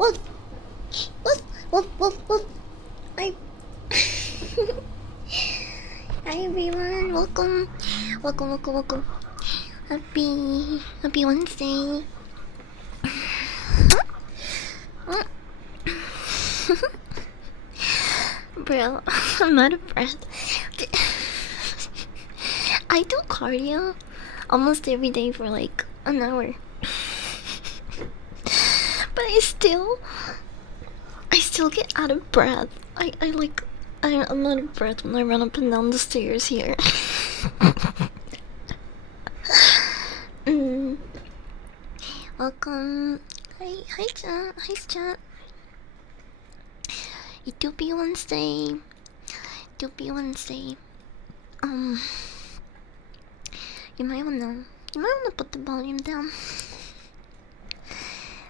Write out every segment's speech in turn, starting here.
Woof, woof, woof, woof, woof. I. Hi everyone, welcome, welcome, welcome, welcome. Happy Wednesday. Bro, I'm out of breath. I do cardio almost every day for like an hour. But I still get out of breath. I'm out of breath when I run up and down the stairs here. mm. Welcome. Hi chat. Hi chat. It will be Wednesday. It will be Wednesday. You might wanna put the volume down.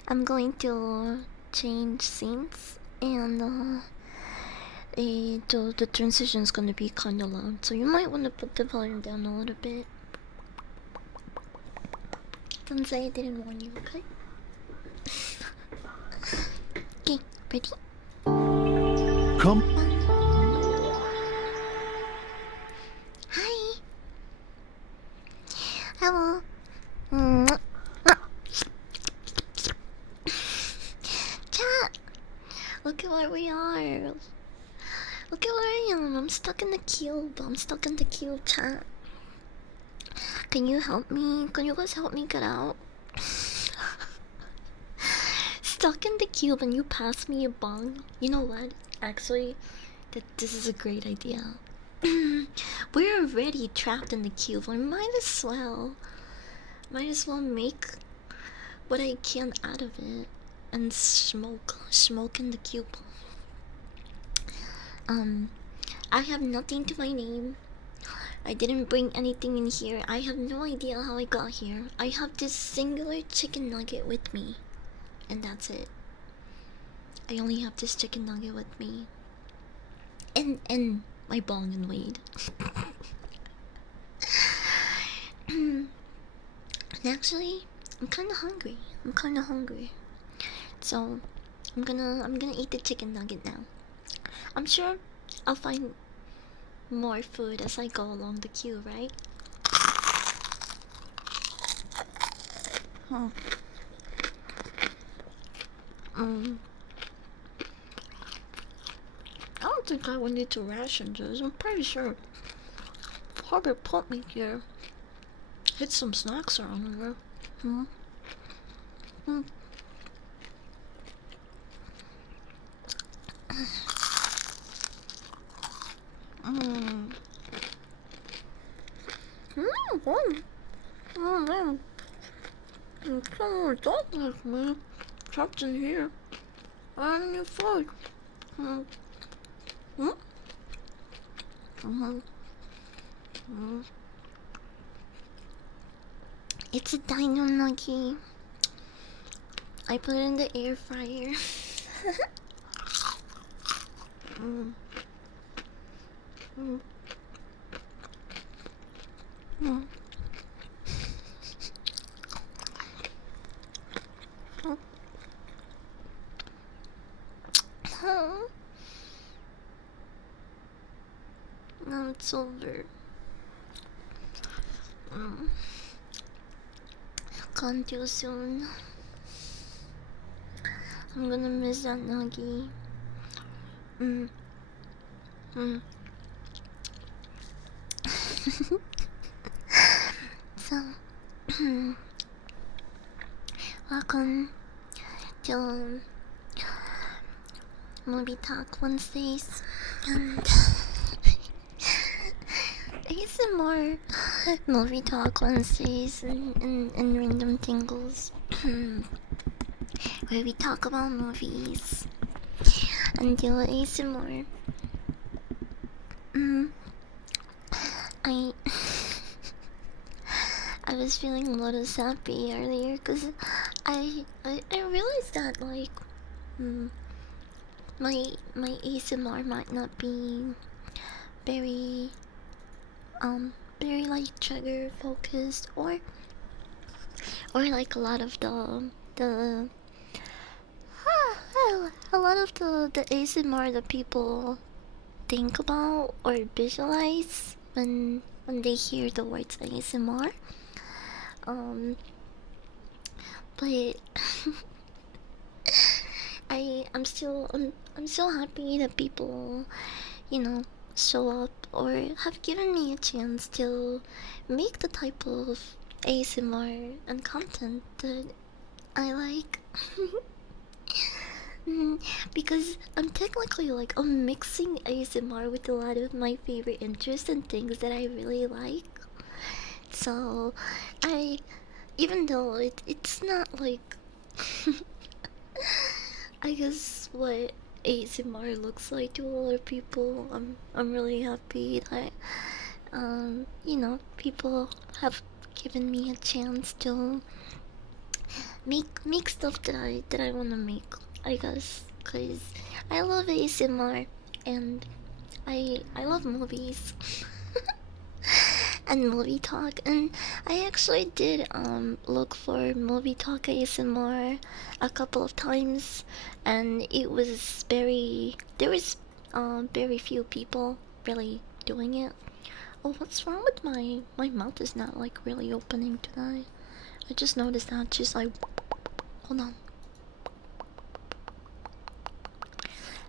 I'm going to change scenes and the transition's gonna be kinda loud, so you might wanna put the volume down a little bit. Don't say I didn't warn you, okay? Okay, ready? Come. Hi. Hello. Chat. Look at where we are. Look at where I am. I'm stuck in the cube. Chat. Can you help me? Can you guys help me get out? Stuck in the cube and you pass me a bong. You know what? Actually, this is a great idea. We're already trapped in the cube. I might as well make what I can out of it and smoke in the cube. I have nothing to my name. I didn't bring anything in here. I have no idea how I got here. I have this singular chicken nugget with me, and that's it. I only have this chicken nugget with me, and my bong and weed. And actually, I'm kind of hungry. So I'm gonna eat the chicken nugget now. I'm sure I'll find more food as I go along the queue, right? Huh. I don't think I would need to ration this. I'm pretty sure whoever put me here hid some snacks around here. Oh man, I'm so darkness, man. Trapped in here. I don't need food. It's a dino nugget. I put it in the air fryer. Now it's over. Gone too soon. I'm gonna miss that nugget. So, welcome to Movie Talk Wednesdays and ASMR Movie Talk Wednesdays and Random Tingles where we talk about movies and do ASMR. I was feeling a little sappy earlier because I realized that like my ASMR might not be very very like trigger focused or like a lot of the a lot of the ASMR that people think about or visualize when they hear the words ASMR. Um, but I'm still happy that people, you know, show up or have given me a chance to make the type of ASMR and content that I like. Because I'm technically like I'm mixing ASMR with a lot of my favorite interests and things that I really like. So I, even though it's not like I guess what ASMR looks like to a lot of people, I'm really happy that you know, people have given me a chance to make stuff that I wanna make. I guess because I love ASMR and I love movies and movie talk, and I actually did look for movie talk ASMR a couple of times, and it was there was very few people really doing it. Oh, what's wrong with my mouth is not like really opening today. I just noticed that she's like, hold on.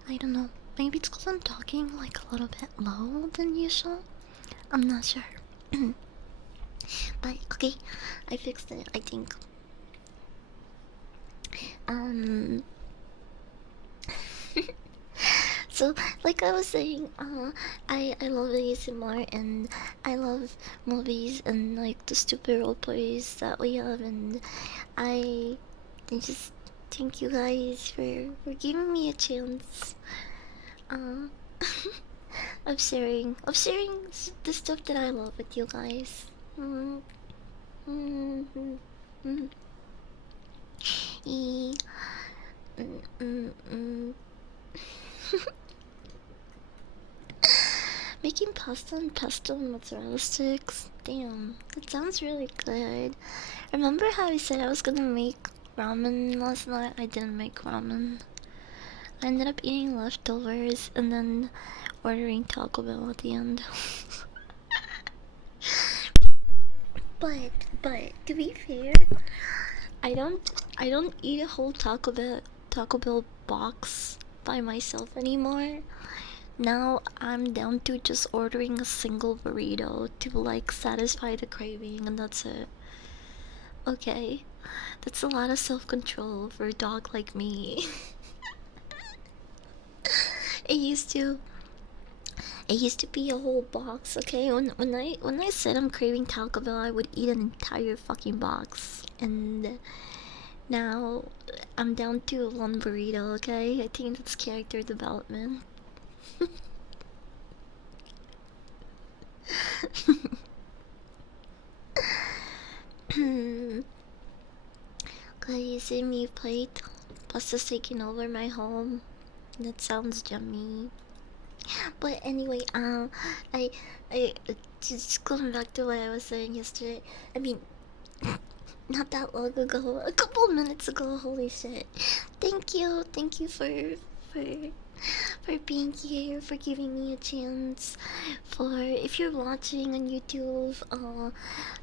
I don't know. Maybe it's because I'm talking like a little bit low than usual. I'm not sure. But okay, I fixed it, I think. Um so like I was saying, I love ASMR and I love movies and like the stupid role plays that we have, and I just thank you guys for giving me a chance uh of sharing the stuff that I love with you guys. Mm, mm, mm, mm. E, mm, mm, mm. Making pasta and pesto and mozzarella sticks. Damn, that sounds really good. Remember how I said I was gonna make ramen last night? I didn't make ramen. I ended up eating leftovers and then ordering Taco Bell at the end. but to be fair, I don't I don't eat a whole Taco Bell box by myself anymore. Now I'm down to just ordering a single burrito to like satisfy the craving, and that's it. Okay, that's a lot of self-control for a dog like me. it used to it used to be a whole box. Okay, when I said I'm craving Taco Bell, I would eat an entire fucking box, and now I'm down to one burrito. Okay, I think that's character development. Guys, see me plate. Pasta's taking over my home. That sounds yummy. But anyway, I, just going back to what I was saying yesterday. I mean, not that long ago, a couple minutes ago. Holy shit! Thank you for for being here, for giving me a chance. For if you're watching on YouTube,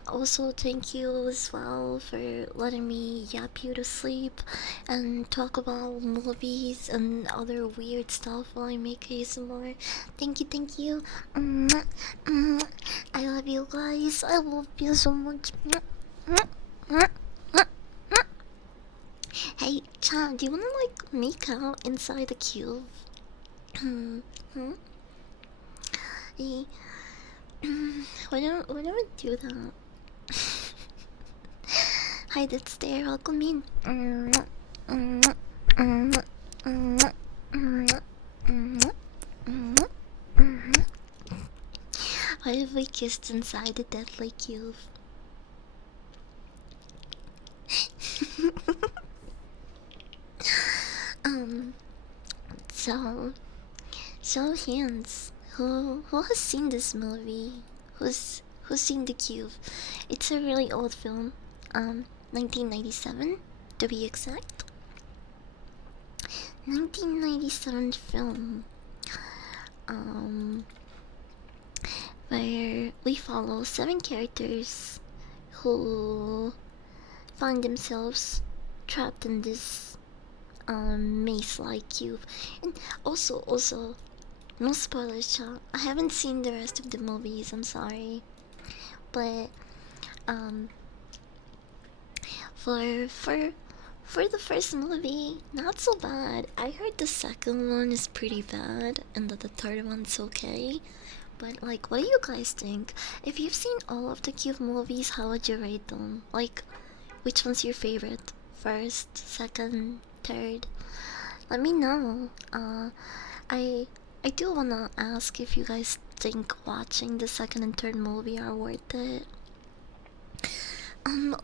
also thank you as well for letting me yap you to sleep and talk about movies and other weird stuff while I make ASMR. Thank you. Mwah, mwah. I love you guys. I love you so much. Mwah, mwah, mwah, mwah, mwah. Hey, Chan, do you wanna like make out inside the cube? Hmm. Hey, why don't we do that? Hi, that's there. Welcome in. What if we kissed inside the deadly cube? um. So, show of hands. Who has seen this movie? Who's seen The Cube? It's a really old film. 1997 to be exact. 1997 film. Um, where we follow 7 characters who find themselves trapped in this maze-like cube. And also, no spoilers, chat. I haven't seen the rest of the movies. I'm sorry, but um, for the first movie, not so bad. I heard the second one is pretty bad, and that the third one's okay. But like, what do you guys think? If you've seen all of the Cube movies, how would you rate them? Like, which one's your favorite? First, second, third? Let me know. I do wanna ask if you guys think watching the second and third movie are worth it.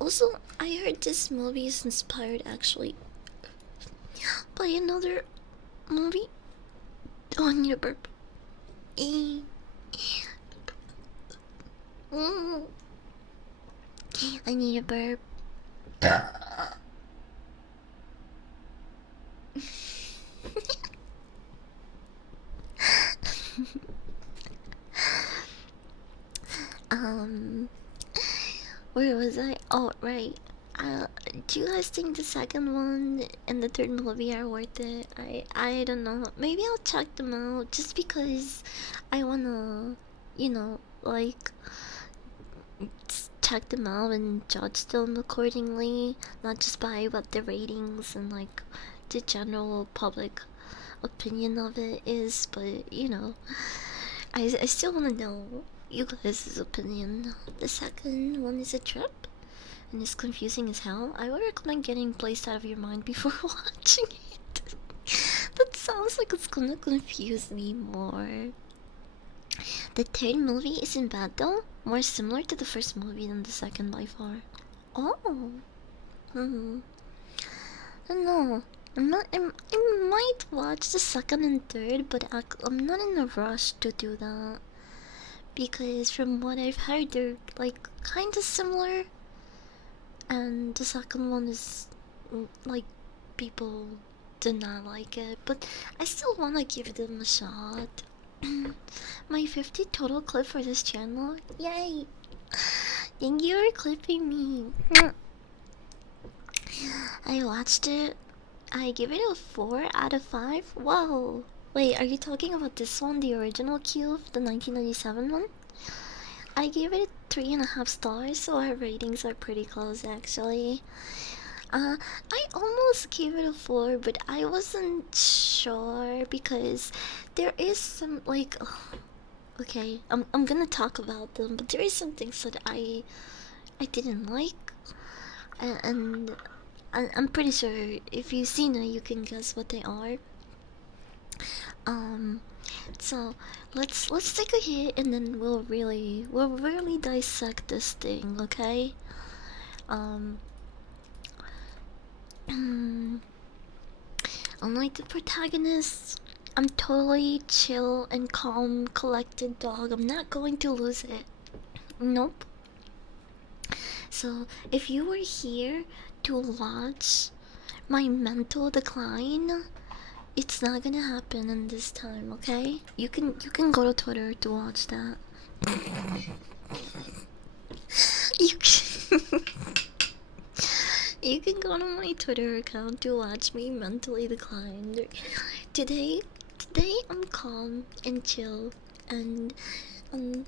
Also, I heard this movie is inspired actually by another movie. Oh, I need a burp. Eh. Mm. I need a burp. um, where was I? Oh, right. Do you guys think the second one and the third movie are worth it? I don't know. Maybe I'll check them out just because I wanna, like check them out and judge them accordingly, not just by what the ratings and like the general public opinion of it is, but I still want to know you guys' opinion. The second one is a trip and it's confusing as hell. I would recommend getting Placed Out of Your Mind before watching it. That sounds like it's gonna confuse me more. The third movie isn't bad though, more similar to the first movie than the second by far. Oh, hmm. I don't know. I might watch the second and third, but I'm not in a rush to do that because from what I've heard, they're like kind of similar, and the second one is like people do not like it, but I still wanna give them a shot. My 50 total clip for this channel. Yay! Thank you for clipping me. I watched it. I give it a 4 out of 5. Whoa! Wait, are you talking about this one, the original Cube, the 1997 one? I gave it 3.5 stars, so our ratings are pretty close actually. I almost gave it a 4, but I wasn't sure because there is some like okay, I'm gonna talk about them, but there is some things that I didn't like, and I'm pretty sure if you've seen it, you can guess what they are. Um, so let's take a hit, and then we'll really dissect this thing, okay? Um. Unlike the protagonist, I'm totally chill and calm, collected dog. I'm not going to lose it. Nope. So, if you were here to watch my mental decline, it's not gonna happen in this time, okay? You can go to Twitter to watch that. you can You can go to my Twitter account to watch me mentally decline. Today, I'm calm and chill, and um,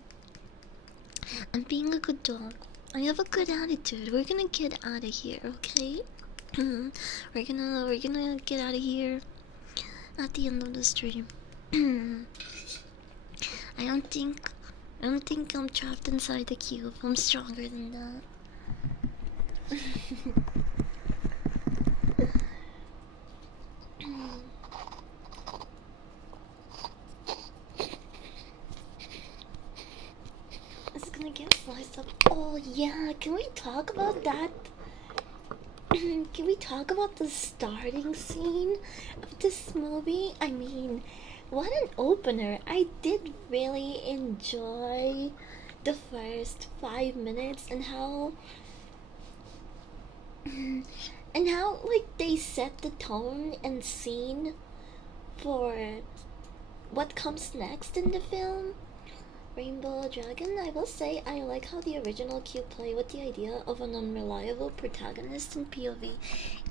I'm being a good dog. I have a good attitude. We're gonna get out of here, okay? we're gonna get out of here at the end of the stream. I don't think I'm trapped inside the cube. I'm stronger than that. It's gonna get sliced up. Oh yeah, can we talk about that? Can we talk about the starting scene of this movie? I mean, what an opener. I did really enjoy the first 5 minutes and how like they set the tone and scene for what comes next in the film, Rainbow Dragon, I will say I like how the original Q play with the idea of an unreliable protagonist in POV.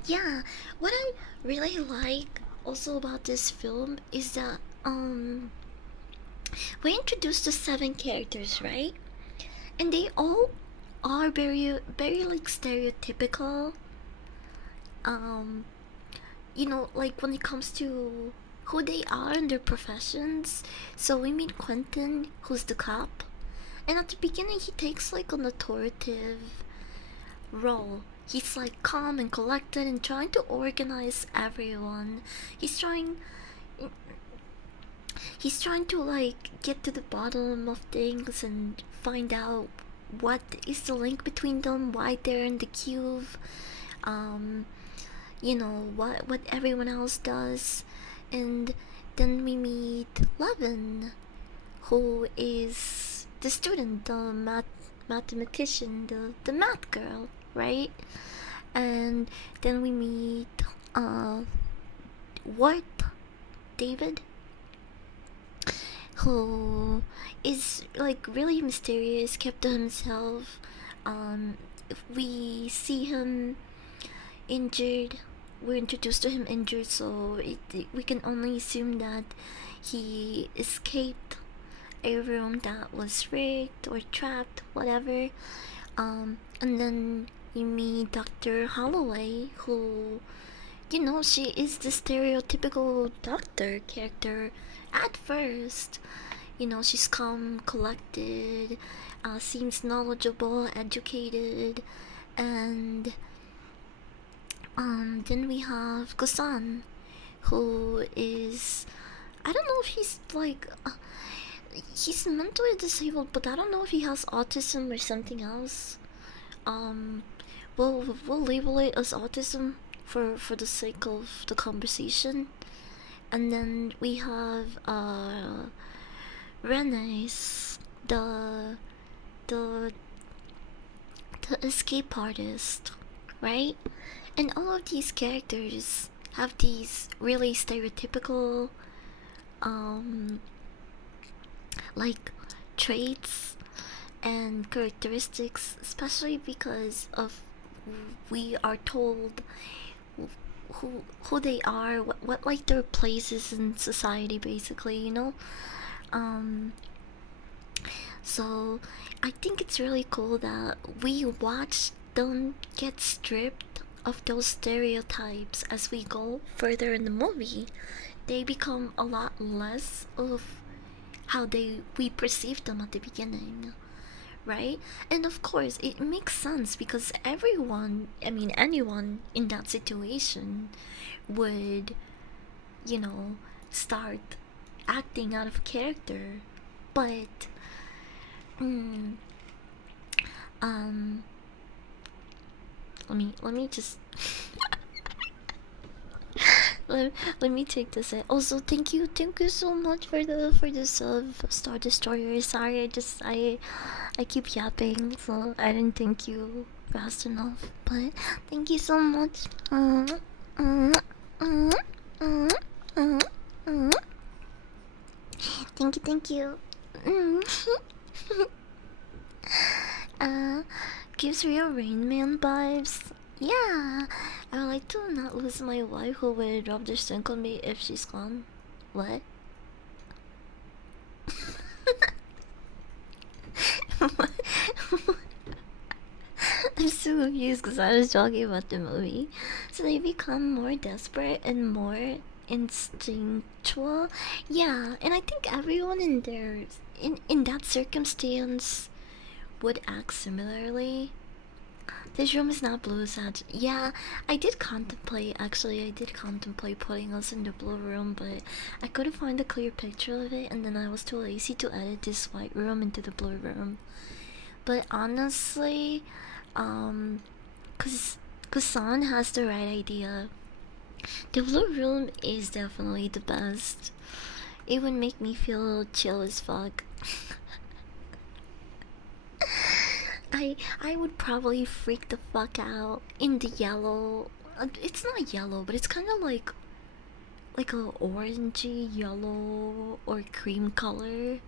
Yeah, what I really like also about this film is that we're introduced to 7 characters, right? And they all are very like stereotypical. Um, like when it comes to who they are and their professions. So we meet Quentin, who's the cop, and at the beginning he takes like an authoritative role. He's like calm and collected and trying to organize everyone. He's trying he's trying to like get to the bottom of things and find out what is the link between them, why they're in the cube, um, what everyone else does. And then we meet Levin, who is the student, the mathematician, the math girl, right? And then we meet Wart, David, who is like really mysterious, kept to himself. We see him injured. We're introduced to him injured, so we can only assume that he escaped a room that was rigged or trapped, whatever. And then you meet Dr. Holloway, who, she is the stereotypical doctor character at first. She's calm, collected, seems knowledgeable, educated, and then we have Kusan, who is, I don't know if he's like he's mentally disabled, but I don't know if he has autism or something else. Um, we'll label it as autism for the sake of the conversation. And then we have Renes, the the the escape artist, right? And all of these characters have these really stereotypical um like traits and characteristics, especially because of we are told who they are, what like their places in society, basically, Um, so I think it's really cool that we watch them get stripped of those stereotypes as we go further in the movie. They become a lot less of how we perceive them at the beginning, right? And of course it makes sense because anyone in that situation would, start acting out of character. But mm, um let me just let me take this out. Also, thank you so much for the sub, Star Destroyer. Sorry, I keep yapping, so I didn't thank you fast enough. But thank you so much. Thank you. uh, Gives real Rain Man vibes. Yeah, I would like to not lose my wife who would rub their sink on me if she's gone. What? I'm so confused because I was talking about the movie. So they become more desperate and more instinctual. Yeah, and I think everyone in that circumstance would act similarly. This room is not blue, Sag. Yeah, I did contemplate putting us in the blue room, but I couldn't find a clear picture of it, and then I was too lazy to edit this white room into the blue room. But honestly, cause Kusan has the right idea. The blue room is definitely the best. It would make me feel chill as fuck. I would probably freak the fuck out in the yellow. It's not yellow, but it's kind of like like a orangey yellow or cream color,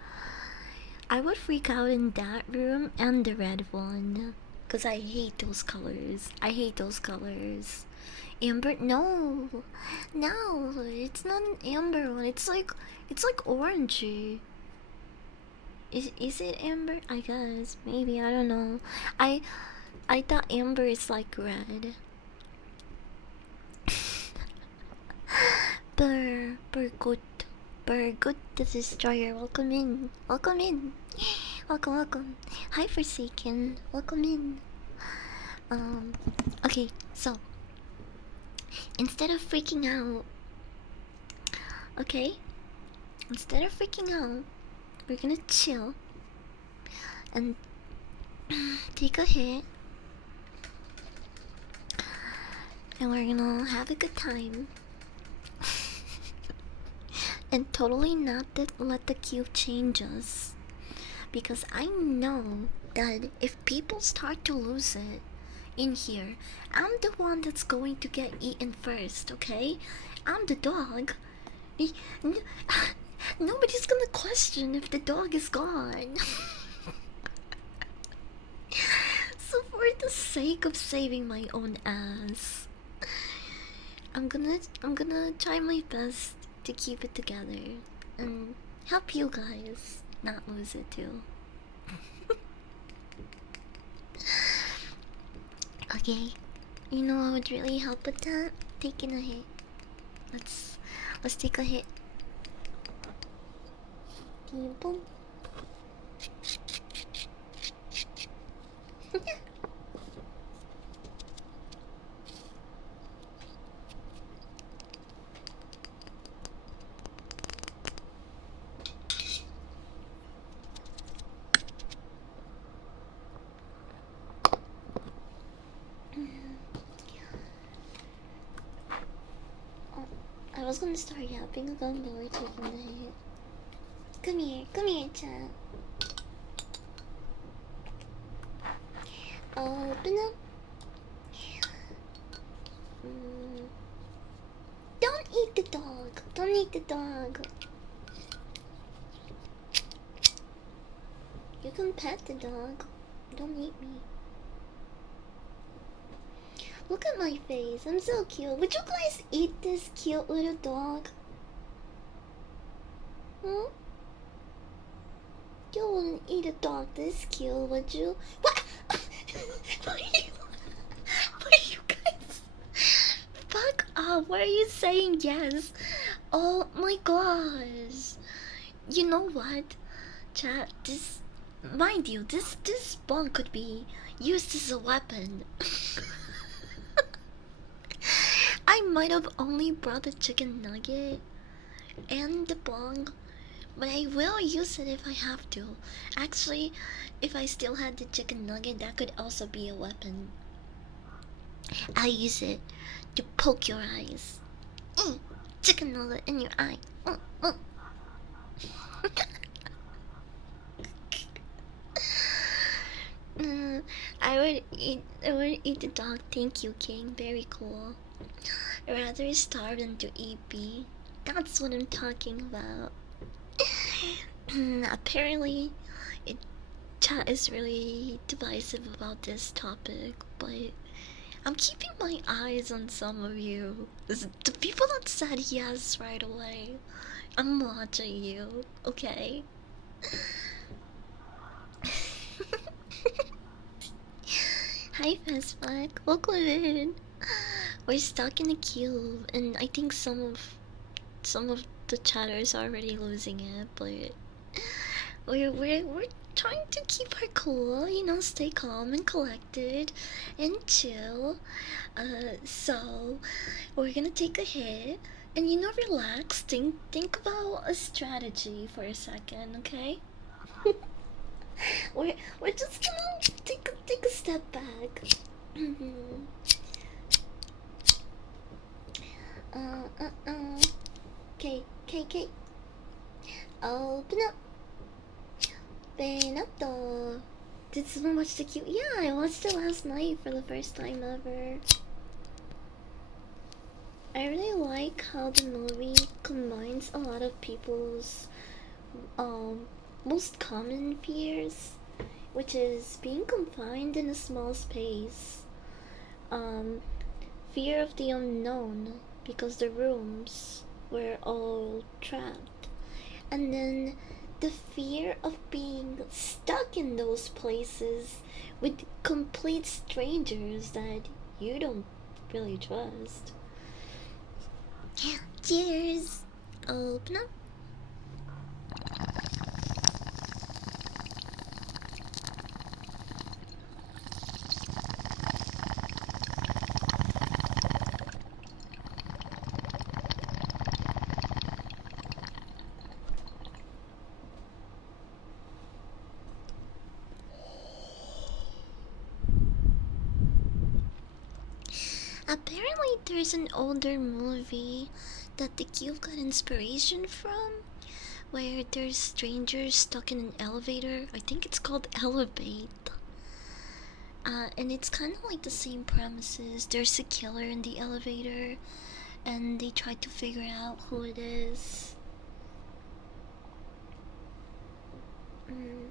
I would freak out in that room and the red one. Cause I hate those colors. I hate those colors. Amber, no, no, it's not an amber one. It's like orangey. Is it amber? I guess maybe I don't know. I thought amber is like red. Burgut, Burgut the Destroyer. Welcome in. Welcome in. Welcome, welcome. Hi, Forsaken. Welcome in. Okay, so instead of freaking out, okay, instead of freaking out, we're gonna chill and take a hit, and we're gonna have a good time. And totally not let the cube change us. Because I know that if people start to lose it in here, I'm the one that's going to get eaten first, okay? I'm the dog. Nobody's gonna question if the dog is gone. So for the sake of saving my own ass, I'm gonna try my best to keep it together and help you guys not lose it too. Okay, you know what would really help with that? Taking a hit. Let's take a hit. Boom. I was gonna start yapping again, but we're taking the hit. Come here, chat. Open up. Don't eat the dog. Don't eat the dog. You can pet the dog. Don't eat me. Look at my face. I'm so cute. Would you guys eat this cute little dog? Hmm? You wouldn't eat a dog this cute, would you? What? What are you guys? Fuck up. Why are you saying yes? Oh my gosh. You know what? Chat, mind you, this spawn could be used as a weapon. I might have only brought the chicken nugget and the bong, but I will use it if I have to. Actually, if I still had the chicken nugget, that could also be a weapon. I use it to poke your eyes. Chicken nugget in your eye. I would eat the dog. Thank you, King. Very cool. I'd rather starve than to eat B. That's what I'm talking about. Apparently, chat is really divisive about this topic, but I'm keeping my eyes on some of you. The people that said yes right away, I'm watching you, okay? Hi, Fastback. Welcome in. We're stuck in a cube, and I think some of the chatters are already losing it, but we're trying to keep our cool, you know, stay calm and collected and chill. So we're gonna take a hit and, you know, relax. Think about a strategy for a second, okay? we're just gonna take a step back. Okay. Open up. Benato. Did someone watch the cute? Yeah, I watched it last night for the first time ever. I really like how the movie combines a lot of people's um most common fears, which is being confined in a small space, um, fear of the unknown because the rooms were all trapped, and then the fear of being stuck in those places with complete strangers that you don't really trust. Cheers! Open up. Apparently, there's an older movie that the Cube got inspiration from, where there's strangers stuck in an elevator. I think it's called Elevate. And it's kind of like the same premises. There's a killer in the elevator, and they try to figure out who it is. Mm.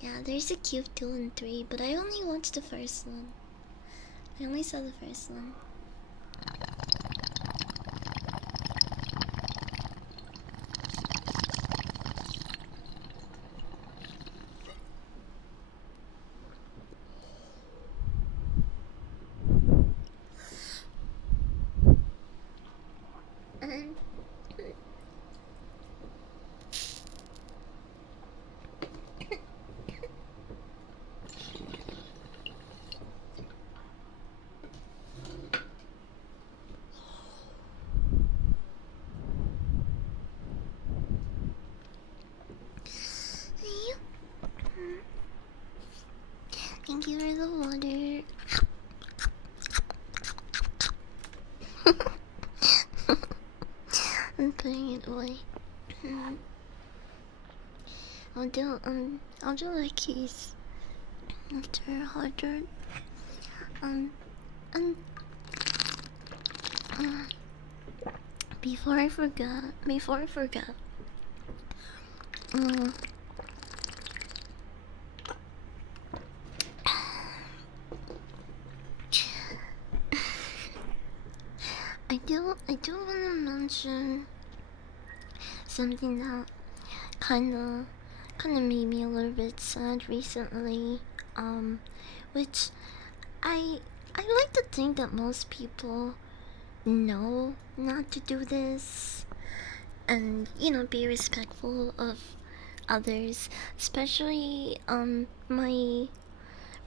Yeah, there's a Cube 2 and 3, but I only watched the first one. I only saw the first one. And thank you for the water. I'm putting it away. I'll do like keys after a hard drive. Um, and before I forgot, uh, I do want to mention something that kind of made me a little bit sad recently. Which I like to think that most people know not to do this, and be respectful of others, especially my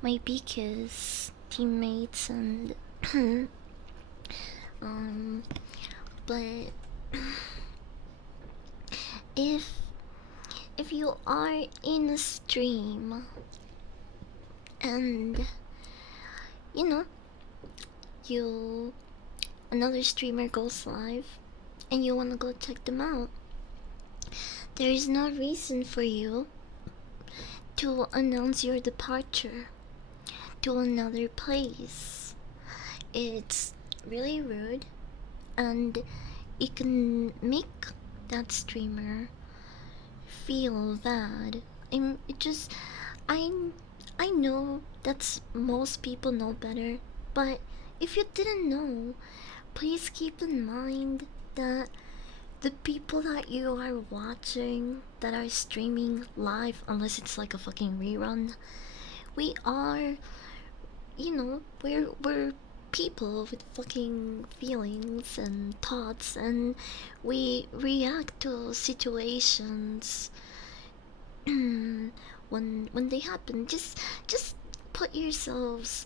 BKIS teammates and um but if you are in a stream and you know you another streamer goes live and you want to go check them out, there is no reason for you to announce your departure to another place. It's really rude, and it can make that streamer feel bad. It just I I know that's most people know better, but if you didn't know, please keep in mind that the people that you are watching that are streaming live, unless it's like a fucking rerun, we are, we're people with fucking feelings and thoughts, and we react to situations when they happen. Just put yourselves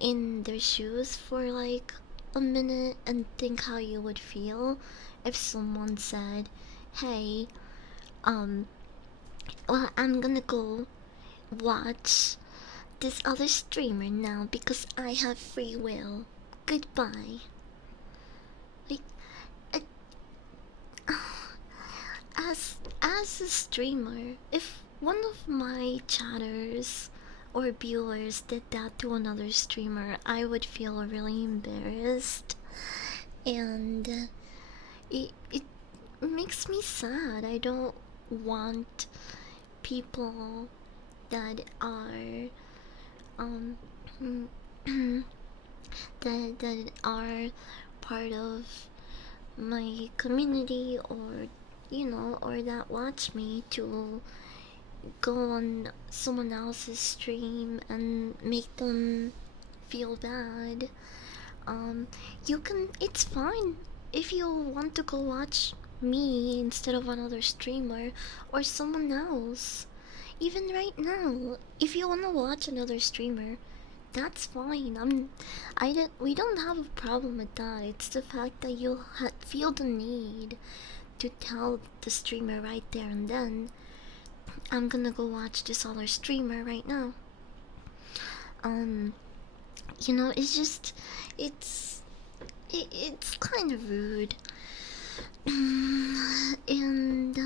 in their shoes for like a minute and think how you would feel if someone said, "Hey, um, well, I'm gonna go watch this other streamer now because I have free will. Goodbye." Like, uh, as a streamer, if one of my chatters or viewers did that to another streamer, I would feel really embarrassed. And it makes me sad. I don't want people that are um that are part of my community, or or that watch me, to go on someone else's stream and make them feel bad. You can, it's fine if you want to go watch me instead of another streamer or someone else. Even right now, if you want to watch another streamer, that's fine. We don't have a problem with that. It's the fact that you feel the need to tell the streamer right there and then, I'm gonna go watch this other streamer right now. Um, it's just, it's it's kind of rude. And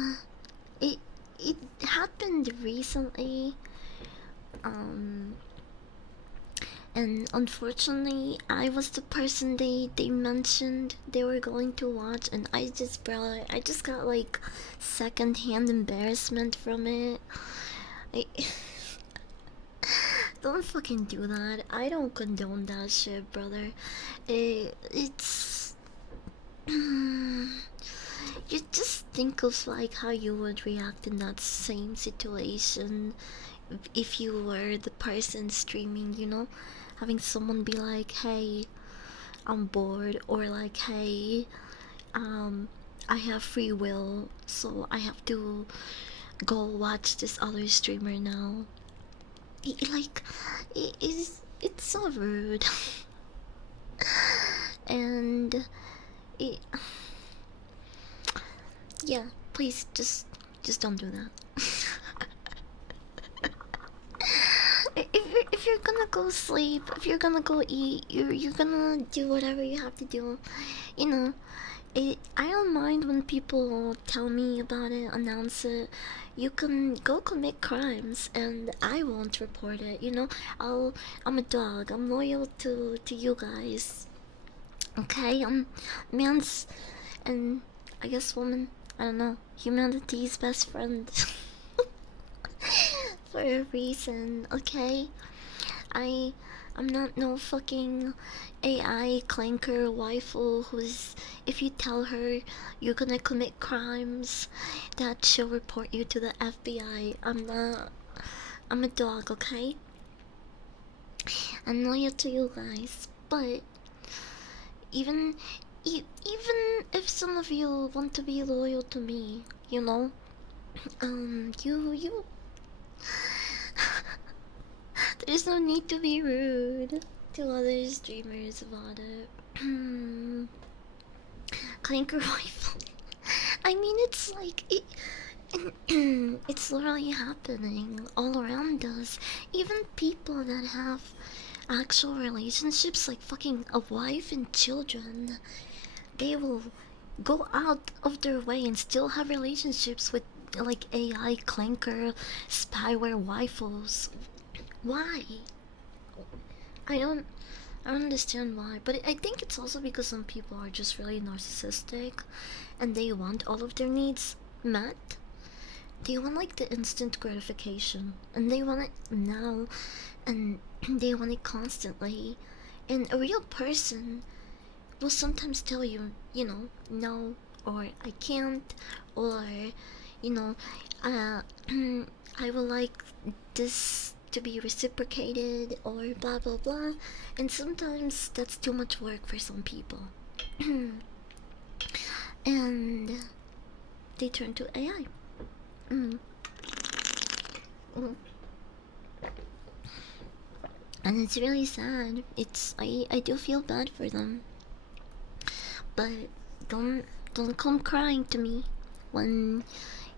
it it happened recently. Um, and unfortunately, I was the person they mentioned they were going to watch, and I just got like secondhand embarrassment from it. I don't fucking do that. I don't condone that shit, brother. It's you just think of like how you would react in that same situation if you were the person streaming, having someone be like, "Hey, I'm bored," or like, "Hey, I have free will, so I have to go watch this other streamer now." Like, it's so rude. And it, yeah, please just don't do that. If you're gonna go sleep, if you're gonna go eat, you're gonna do whatever you have to do. You know, I don't mind when people tell me about it, announce it. You can go commit crimes, and I won't report it. I'm a dog. I'm loyal to you guys. Okay, I'm man's, and I guess woman. I don't know, humanity's best friend. For a reason, okay? I I'm not no fucking AI clanker waifu who's, if you tell her you're gonna commit crimes, that she'll report you to the FBI. I'm not. I'm a dog, okay? I'm loyal to you guys, but even even if some of you want to be loyal to me, you there's no need to be rude to other streamers about it. Clanker rifle. I mean, it's like it's literally happening all around us. Even people that have actual relationships, like fucking a wife and children, they will go out of their way and still have relationships with like AI clanker spyware waifus. Why? I don't I don't understand why, but I think it's also because some people are just really narcissistic and they want all of their needs met. They want like the instant gratification and they want it now, and they want it constantly. And a real person will sometimes tell you, no, or I can't, or, you know, uh, I would like this to be reciprocated, or blah blah blah. And sometimes that's too much work for some people. And they turn to AI. Mm. Mm. And it's really sad. I do feel bad for them. But don't come crying to me when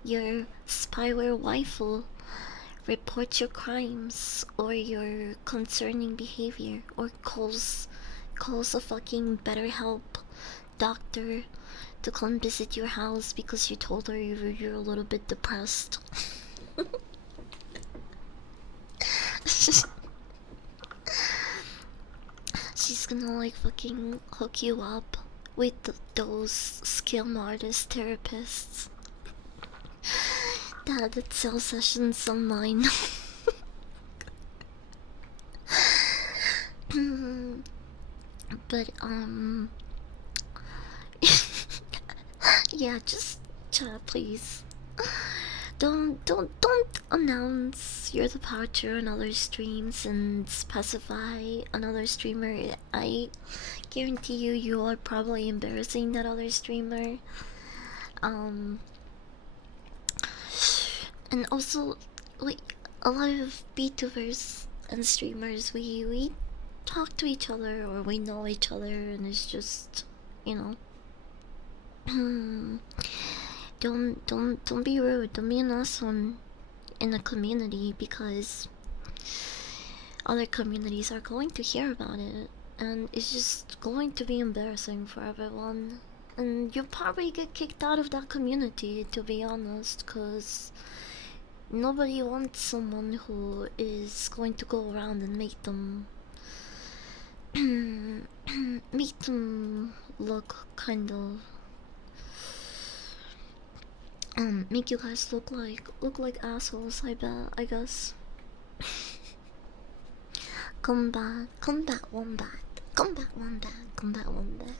your spyware waifu reports your crimes or your concerning behavior, or calls a fucking BetterHelp doctor to come visit your house because you told her you're a little bit depressed. she's gonna like fucking hook you up with those skill artist therapists that sell sessions online. But yeah, just chat, please. Don't announce your departure on other streams and specify another streamer. I guarantee you are probably embarrassing that other streamer. Um, and also, a lot of VTubers and streamers, we talk to each other or we know each other, and it's just, you know. Don't be rude. Don't be an asshole in a community, because other communities are going to hear about it, and it's just going to be embarrassing for everyone. And you'll probably get kicked out of that community, to be honest, because nobody wants someone who is going to go around and make them make them look kind of make you guys look like assholes. I guess. Combat wombat, combat wombat, combat wombat.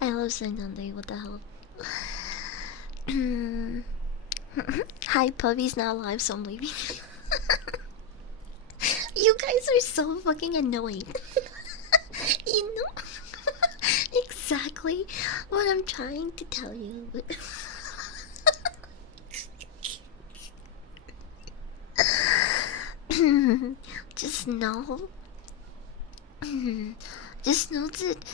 I love saying that name. What the hell? Hi, Pubby's not live, so I'm leaving. You guys are so fucking annoying. You know exactly what I'm trying to tell you. Just know, just know that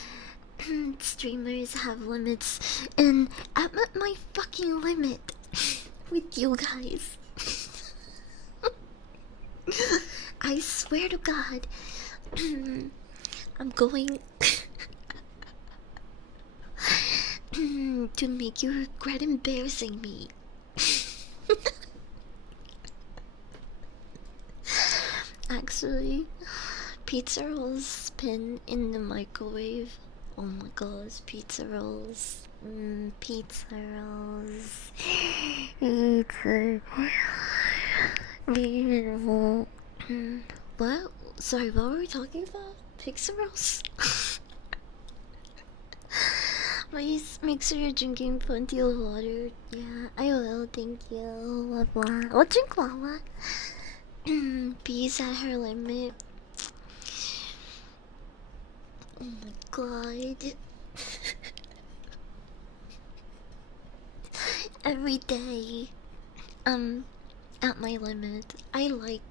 streamers have limits, and I'm at my fucking limit with you guys. I swear to God, I'm going to make you regret embarrassing me. Actually, pizza rolls spin in the microwave. Oh my gosh, pizza rolls. Pizza rolls. Pizza. Beautiful. What? Sorry, what were we talking about? Pizza rolls? Please make sure you're drinking plenty of water. Yeah, I will, thank you. Blah blah. I'll drink lava. Bees at her limit. Oh my god. Every day, at my limit.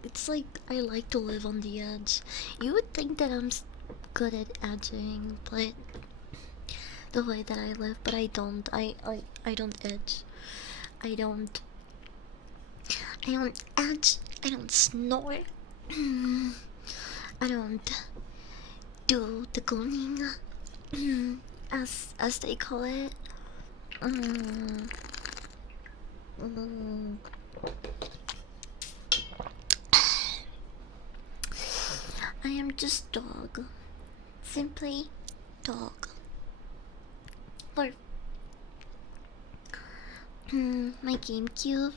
It's like I like to live on the edge. You would think that I'm good at edging, but the way that I live, but I don't. I don't edge. I don't. I don't edge. I don't snore. I don't do the gooning, as they call it. I am just dog. Simply dog. Or my GameCube.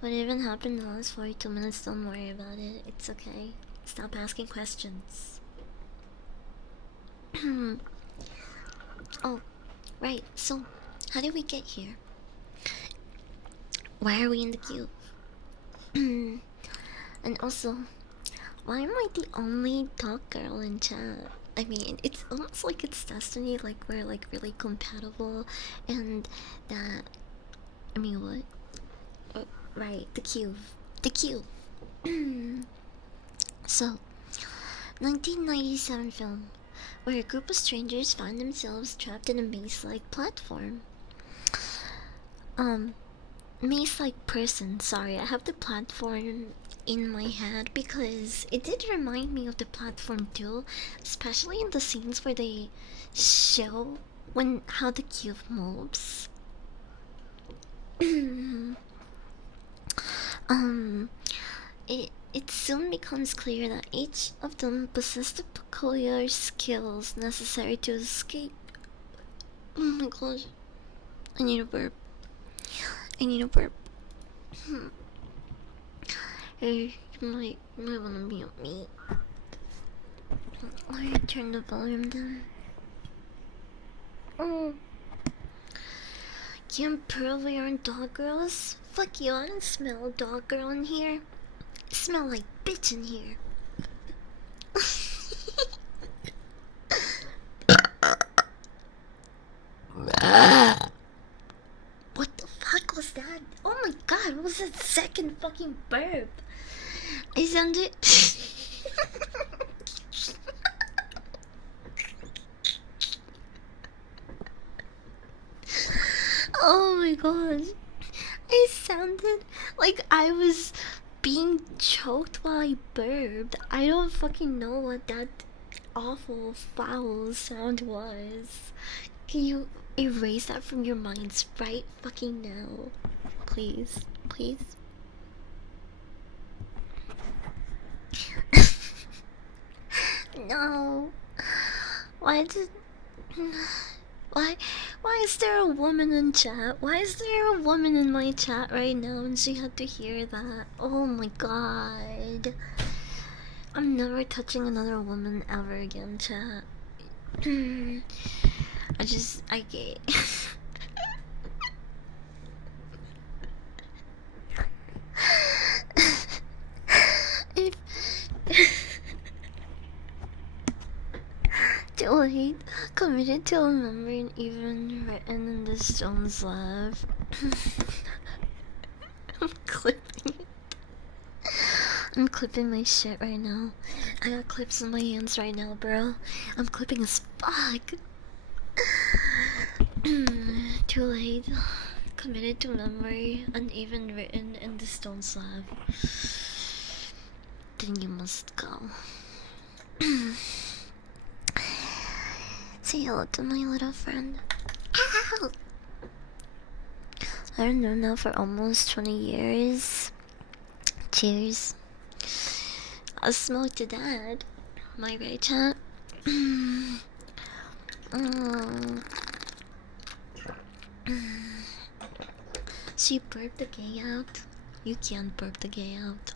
What even happened in the last 42 minutes? Don't worry about it. It's okay. Stop asking questions. Oh, right. So, how did we get here? Why are we in the cube? And also, why am I the only dog girl in chat? I mean, it's almost like it's destiny, like we're like really compatible, and that. I mean, what? Oh, right, the cube. The cube. So, 1997 film, where a group of strangers find themselves trapped in a maze-like platform. Maze-like person. Sorry, I have the platform in my head because it did remind me of the platform too, especially in the scenes where they show how the cube moves. um, it it soon becomes clear that each of them possessed the peculiar skills necessary to escape. Oh my gosh. I need a burp. I need a burp. Hey, you might wanna mute me. Or you turn the volume down. Oh. Can't Pearl we aren't dog girls? Fuck you, I don't smell dog girl in here. I smell like bitch in here. What the fuck was that? Oh my god, what was that second fucking burp? I sounded. Oh my gosh. I sounded like I was being choked while I burped. I don't fucking know what that awful foul sound was. Can you erase that from your minds right fucking now? Please, please. No. Why did... Why is there a woman in chat? Why is there a woman in my chat right now and she had to hear that? Oh my god. I'm never touching another woman ever again, chat. I get... if... Too late. Committed to a memory and even written in the stone slab. I'm clipping it. I'm clipping my shit right now. I got clips in my hands right now, bro. I'm clipping as fuck. Too late. Committed to memory, uneven written in the stone slab. Then you must go. Say hello to my little friend. Ow! I don't know now for almost 20 years. Cheers. I'll smoke to that. My right chat. She burped the gay out. You can't burp the gay out.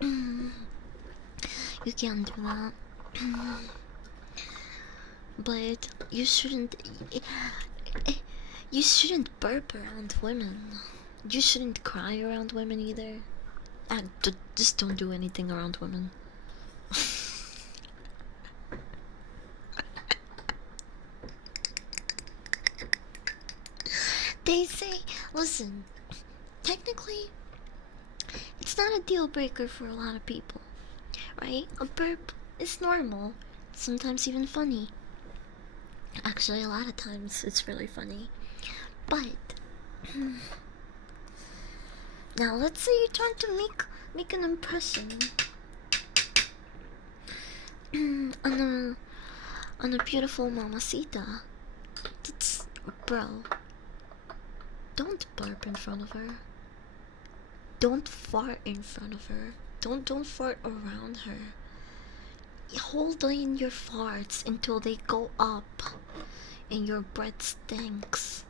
You can't do that. But you shouldn't. You shouldn't burp around women. You shouldn't cry around women either. And just don't do anything around women. They say, listen, technically, it's not a deal breaker for a lot of people, right? A burp is normal, sometimes even funny. Actually, a lot of times it's really funny. But now let's say you're trying to make an impression on a beautiful mamacita. That's, bro. Don't burp in front of her. Don't fart in front of her. Don't fart around her. Hold in your farts until they go up and your breath stinks.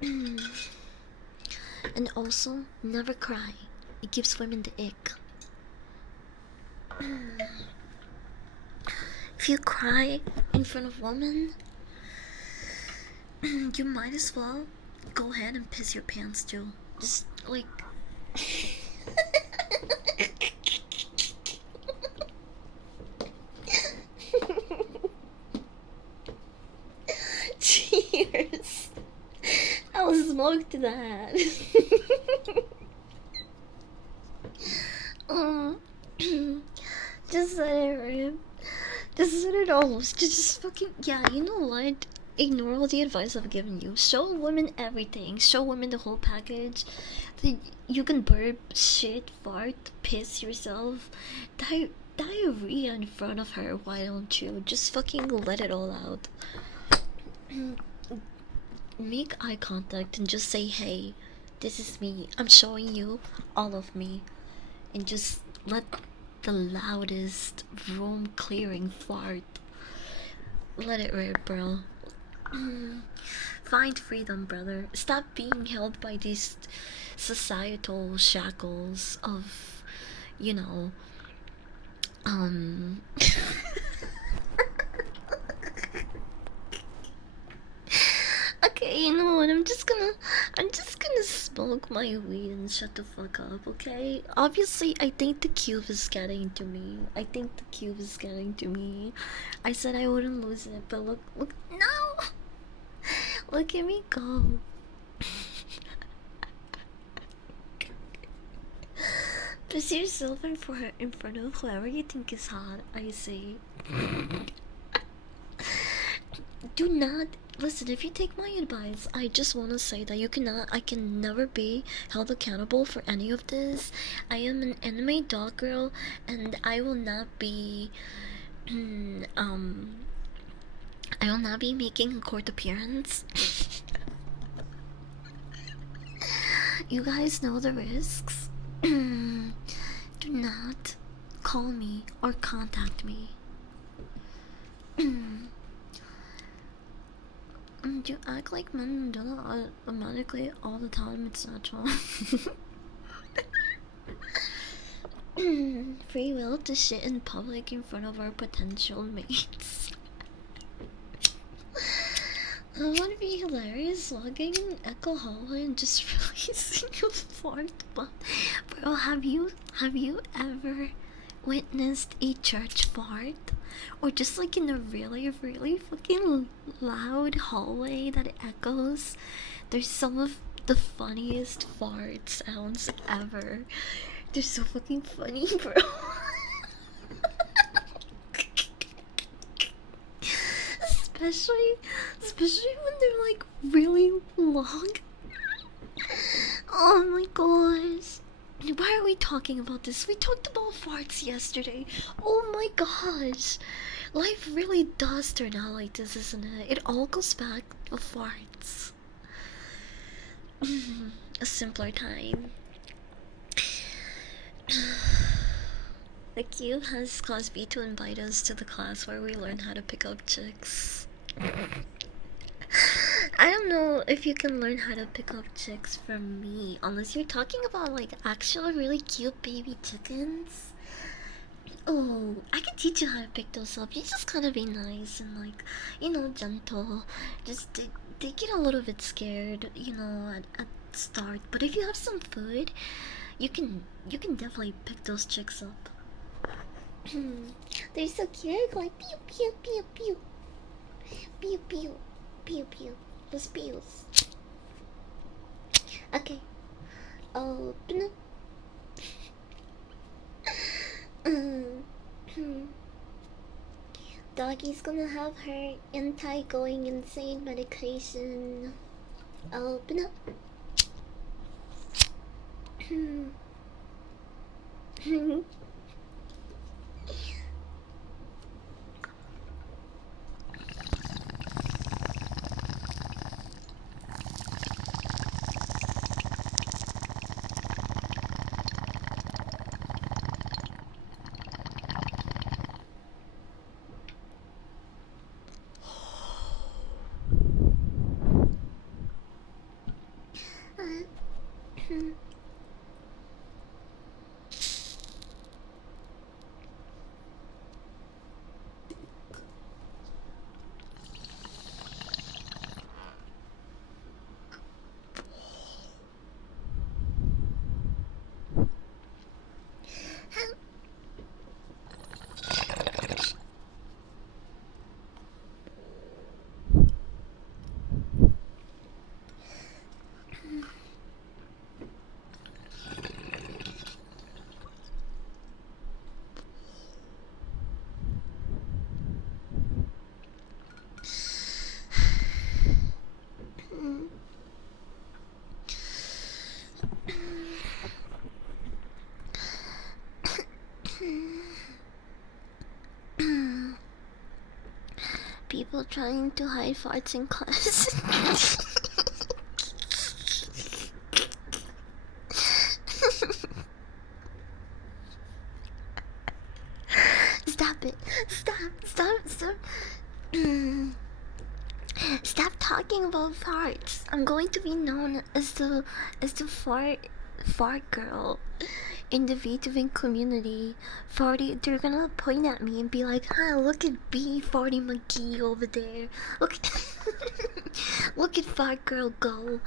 And also, never cry. It gives women the ick. If you cry in front of women, you might as well go ahead and piss your pants too. Just like... Cheers! I'll smoke to that. Just let it rip. Just let it all. Just fucking... Yeah, you know what? Ignore all the advice I've given you. Show women everything. Show women the whole package. You can burp, shit, fart, piss yourself, diarrhea in front of her. Why don't you? Just fucking let it all out. Make eye contact and just say, hey, this is me. I'm showing you all of me. and just let the loudest room clearing fart. Let it rip, bro. Find freedom, brother. Stop being held by these societal shackles of, you know, Okay, you know what? I'm just gonna smoke my weed and shut the fuck up, okay? Obviously, I think the cube is getting to me. I think the cube is getting to me. I said I wouldn't lose it, but look, no! Look at me go. Put yourself in front of whoever you think is hot, I say. Do not listen. If you take my advice, I just want to say that I can never be held accountable for any of this. I am an anime dog girl, and I will not be I will not be making a court appearance. You guys know the risks. Do not call me or contact me. You act like men do that automatically all the time. It's natural. Free will to shit in public in front of our potential mates. That would be hilarious, walking in Echo Hallway and just releasing a fart. But bro, have you ever witnessed a church fart? Or just like in a really fucking loud hallway that echoes? There's some of the funniest fart sounds ever. They're so fucking funny, bro. Especially when they're like really long. Oh my gosh. Why are we talking about this? We talked about farts yesterday. Oh my gosh. Life really does turn out like this, isn't it? It all goes back to farts. A simpler time. The cube has caused B to invite us to the class where we learn how to pick up chicks. I don't know if you can learn how to pick up chicks from me, unless you're talking about like actual really cute baby chickens. Oh, I can teach you how to pick those up. You just gotta be nice and like, gentle. Just they get a little bit scared, at start. But if you have some food, you can definitely pick those chicks up. They're so cute, like pew pew pew pew, pew pew pew pew. Those pews. Okay. Open up. Doggy's gonna have her anti-going insane medication. Open up. People trying to hide farts in class. stop it. Stop. Stop talking about farts. I'm going to be known as the fart girl in the VTubing community. Farty, they're gonna point at me and be like, "Huh, look at B Farty McGee over there. Look, look at fart girl go."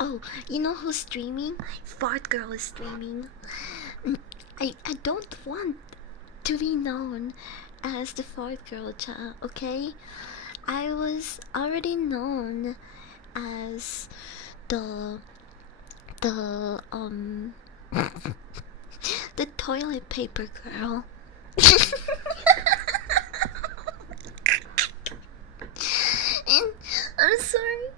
Oh, you know who's streaming? Fart girl is streaming. I don't want to be known as the fart girl, child. Okay, I was already known as the the the toilet paper girl. And I'm sorry.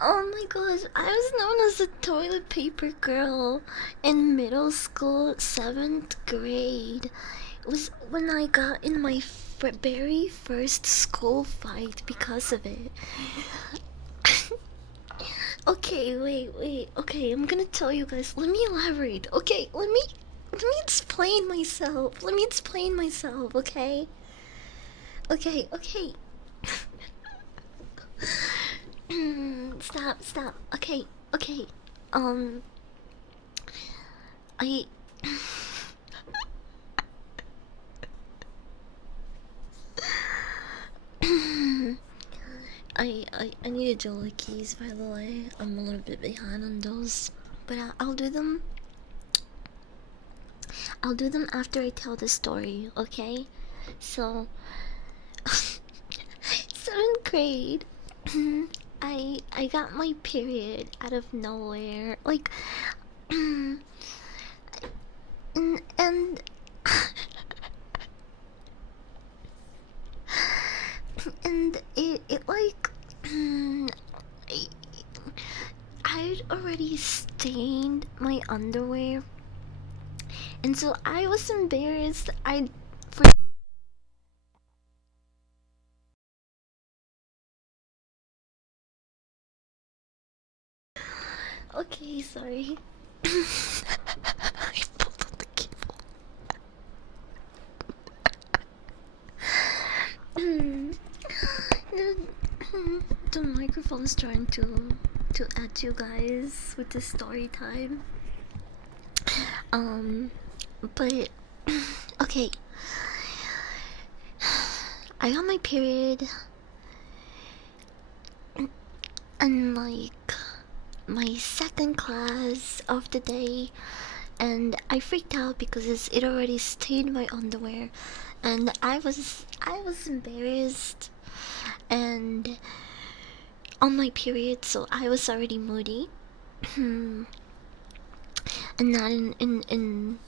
Oh my gosh, I was known as the toilet paper girl in middle school, 7th grade. It was when I got in my very first school fight because of it. Okay, wait. Okay, I'm gonna tell you guys. Let me elaborate. Okay, let me explain myself. Okay? Okay. Stop. Okay. I I need a Jola keys, by the way. I'm a little bit behind on those, but I'll do them. I'll do them after I tell the story, okay? So, 7th grade, I got my period out of nowhere, like, and and it like I'd already stained my underwear, and so I was embarrassed. Okay, sorry. I pulled on the cable. The microphone is trying to add you guys with the story time. But okay. I got my period and like my second class of the day, and I freaked out because it already stained my underwear, and I was embarrassed and on my period, so I was already moody and not in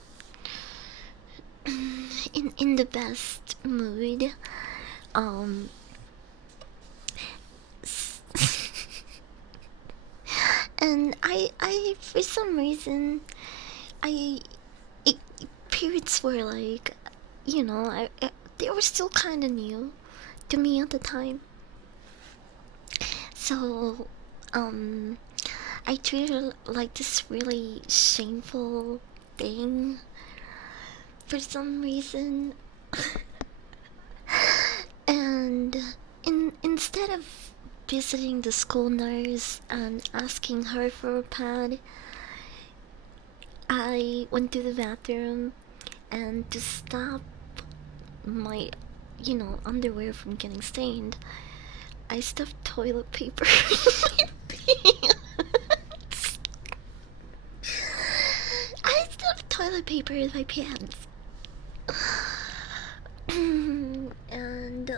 the best mood. And I for some reason it, periods were like, you know, they were still kind of new to me at the time. So I treated it like this really shameful thing for some reason. And instead of visiting the school nurse and asking her for a pad, I went to the bathroom, and to stop my, you know, underwear from getting stained, I stuffed toilet paper in my pants. I stuffed toilet paper in my pants. And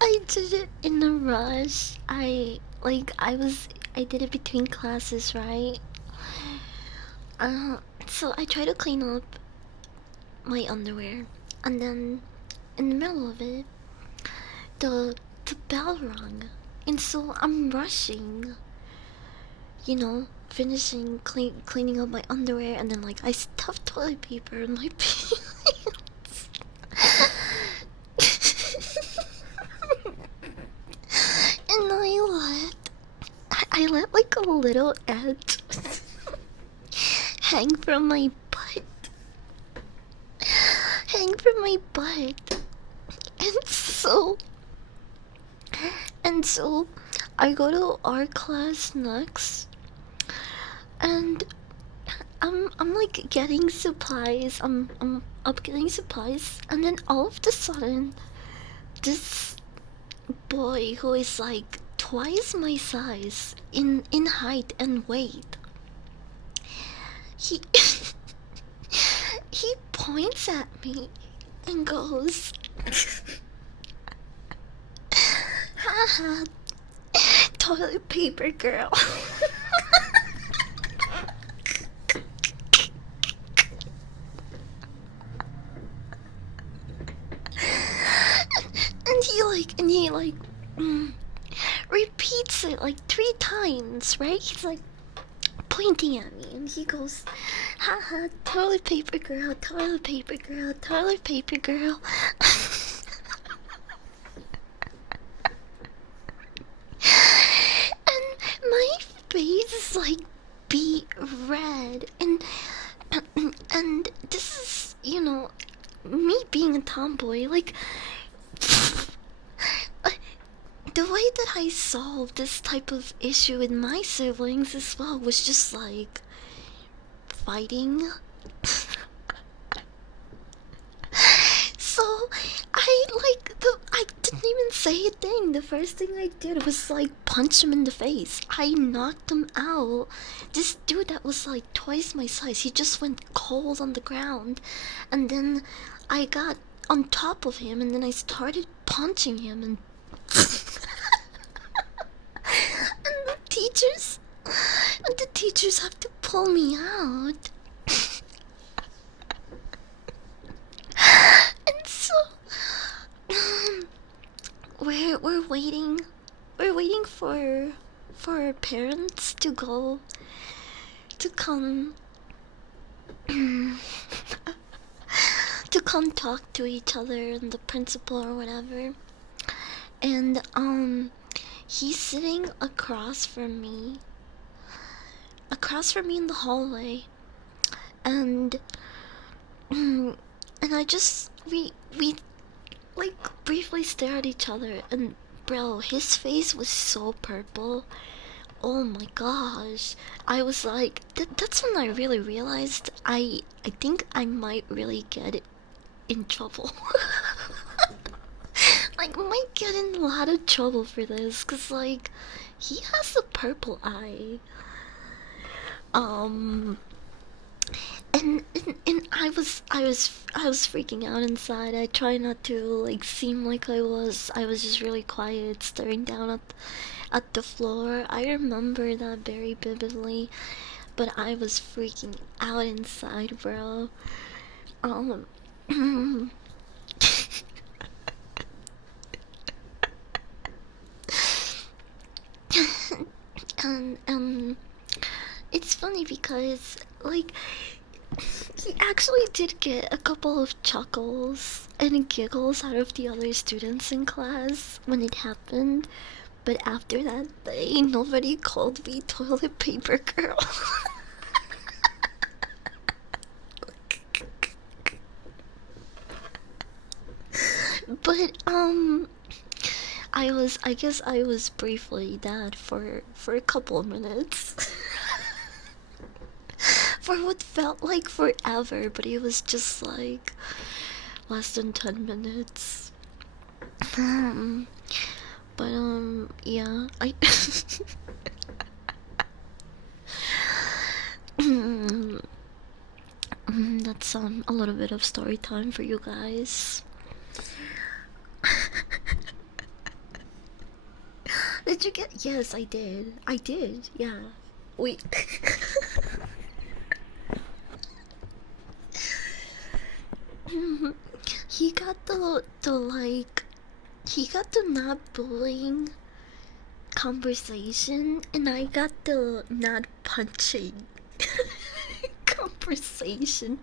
I did it in a rush. I did it between classes, right? So I tried to clean up my underwear, and then in the middle of it, the bell rang, and so I'm rushing, you know, finishing cleaning up my underwear, and then like I stuffed toilet paper in my pants. And I left a little edge hang from my butt. Hang from my butt. And so I go to art class next, and I'm like getting supplies. I'm up getting supplies, and then all of a sudden, this boy who is like twice my size in height and weight, he he points at me and goes, haha, toilet paper girl. And he like repeats it like 3 times, right? He's like pointing at me, and he goes, haha, toilet paper girl, toilet paper girl, toilet paper girl. And my face is like beet red, and this is, you know, me being a tomboy, like the way that I solved this type of issue with my siblings as well was just like fighting. So I didn't even say a thing. The first thing I did was like punch him in the face. I knocked him out. This dude that was like twice my size, he just went cold on the ground, and then I got on top of him, and then I started punching him, and and the teachers have to pull me out. And so we're waiting for our parents to come to come talk to each other, and the principal or whatever. And he's sitting across from me in the hallway, and I just we like briefly stare at each other, and bro, his face was so purple. Oh my gosh. I was like, that's when I really realized I think I might really get in trouble. Like, might get in a lot of trouble for this, cause like he has a purple eye. And I was freaking out inside. I try not to like seem like I was just really quiet, staring down at the floor. I remember that very vividly, but I was freaking out inside, bro. Um and it's funny because like he actually did get a couple of chuckles and giggles out of the other students in class when it happened, but after that day, nobody called me toilet paper girl. But I guess I was briefly that for a couple of minutes. For what felt like forever, but it was just like less than 10 minutes. But yeah, I that's a little bit of story time for you guys. Did you get? Yes, I did. I did. Yeah. Wait. He got the not bullying conversation, and I got the not punching conversation.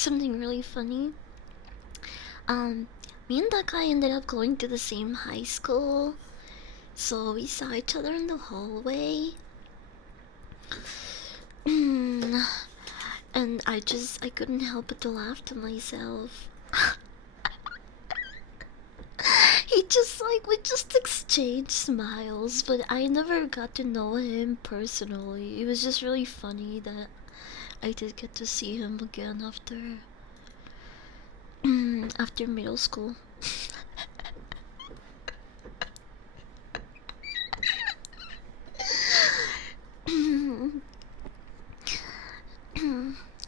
something really funny. Um, Me and that guy ended up going to the same high school, so we saw each other in the hallway. And I couldn't help but to laugh to myself. We just exchanged smiles, but I never got to know him personally. It was just really funny that I did get to see him again after middle school.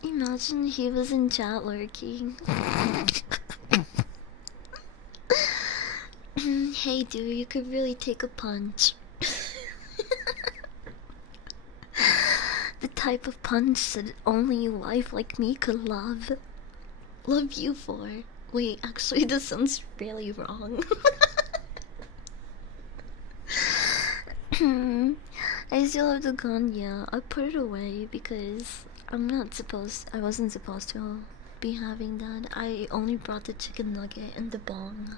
Imagine he was in chat lurking. Hey dude, you could really take a punch. The type of punch that only a wife like me could love. Love you for. Wait, actually, this sounds really wrong. I still have the gun, yeah. I put it away because I wasn't supposed to be having that. I only brought the chicken nugget and the bong.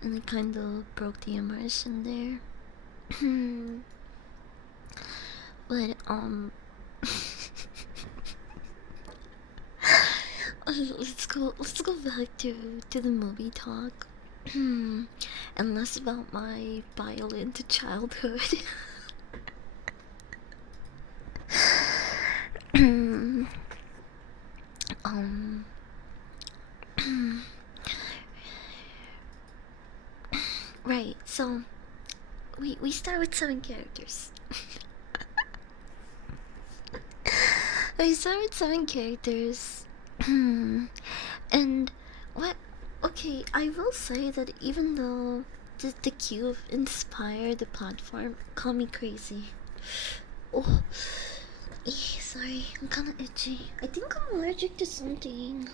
And it kind of broke the immersion there. But, let's go back to the movie talk. And less about my violent childhood. um right, so we start with 7 characters. We start with 7 characters. And what okay, I will say that even though the cube inspired the platform, call me crazy. Oh, sorry, I'm kinda itchy. I think I'm allergic to something,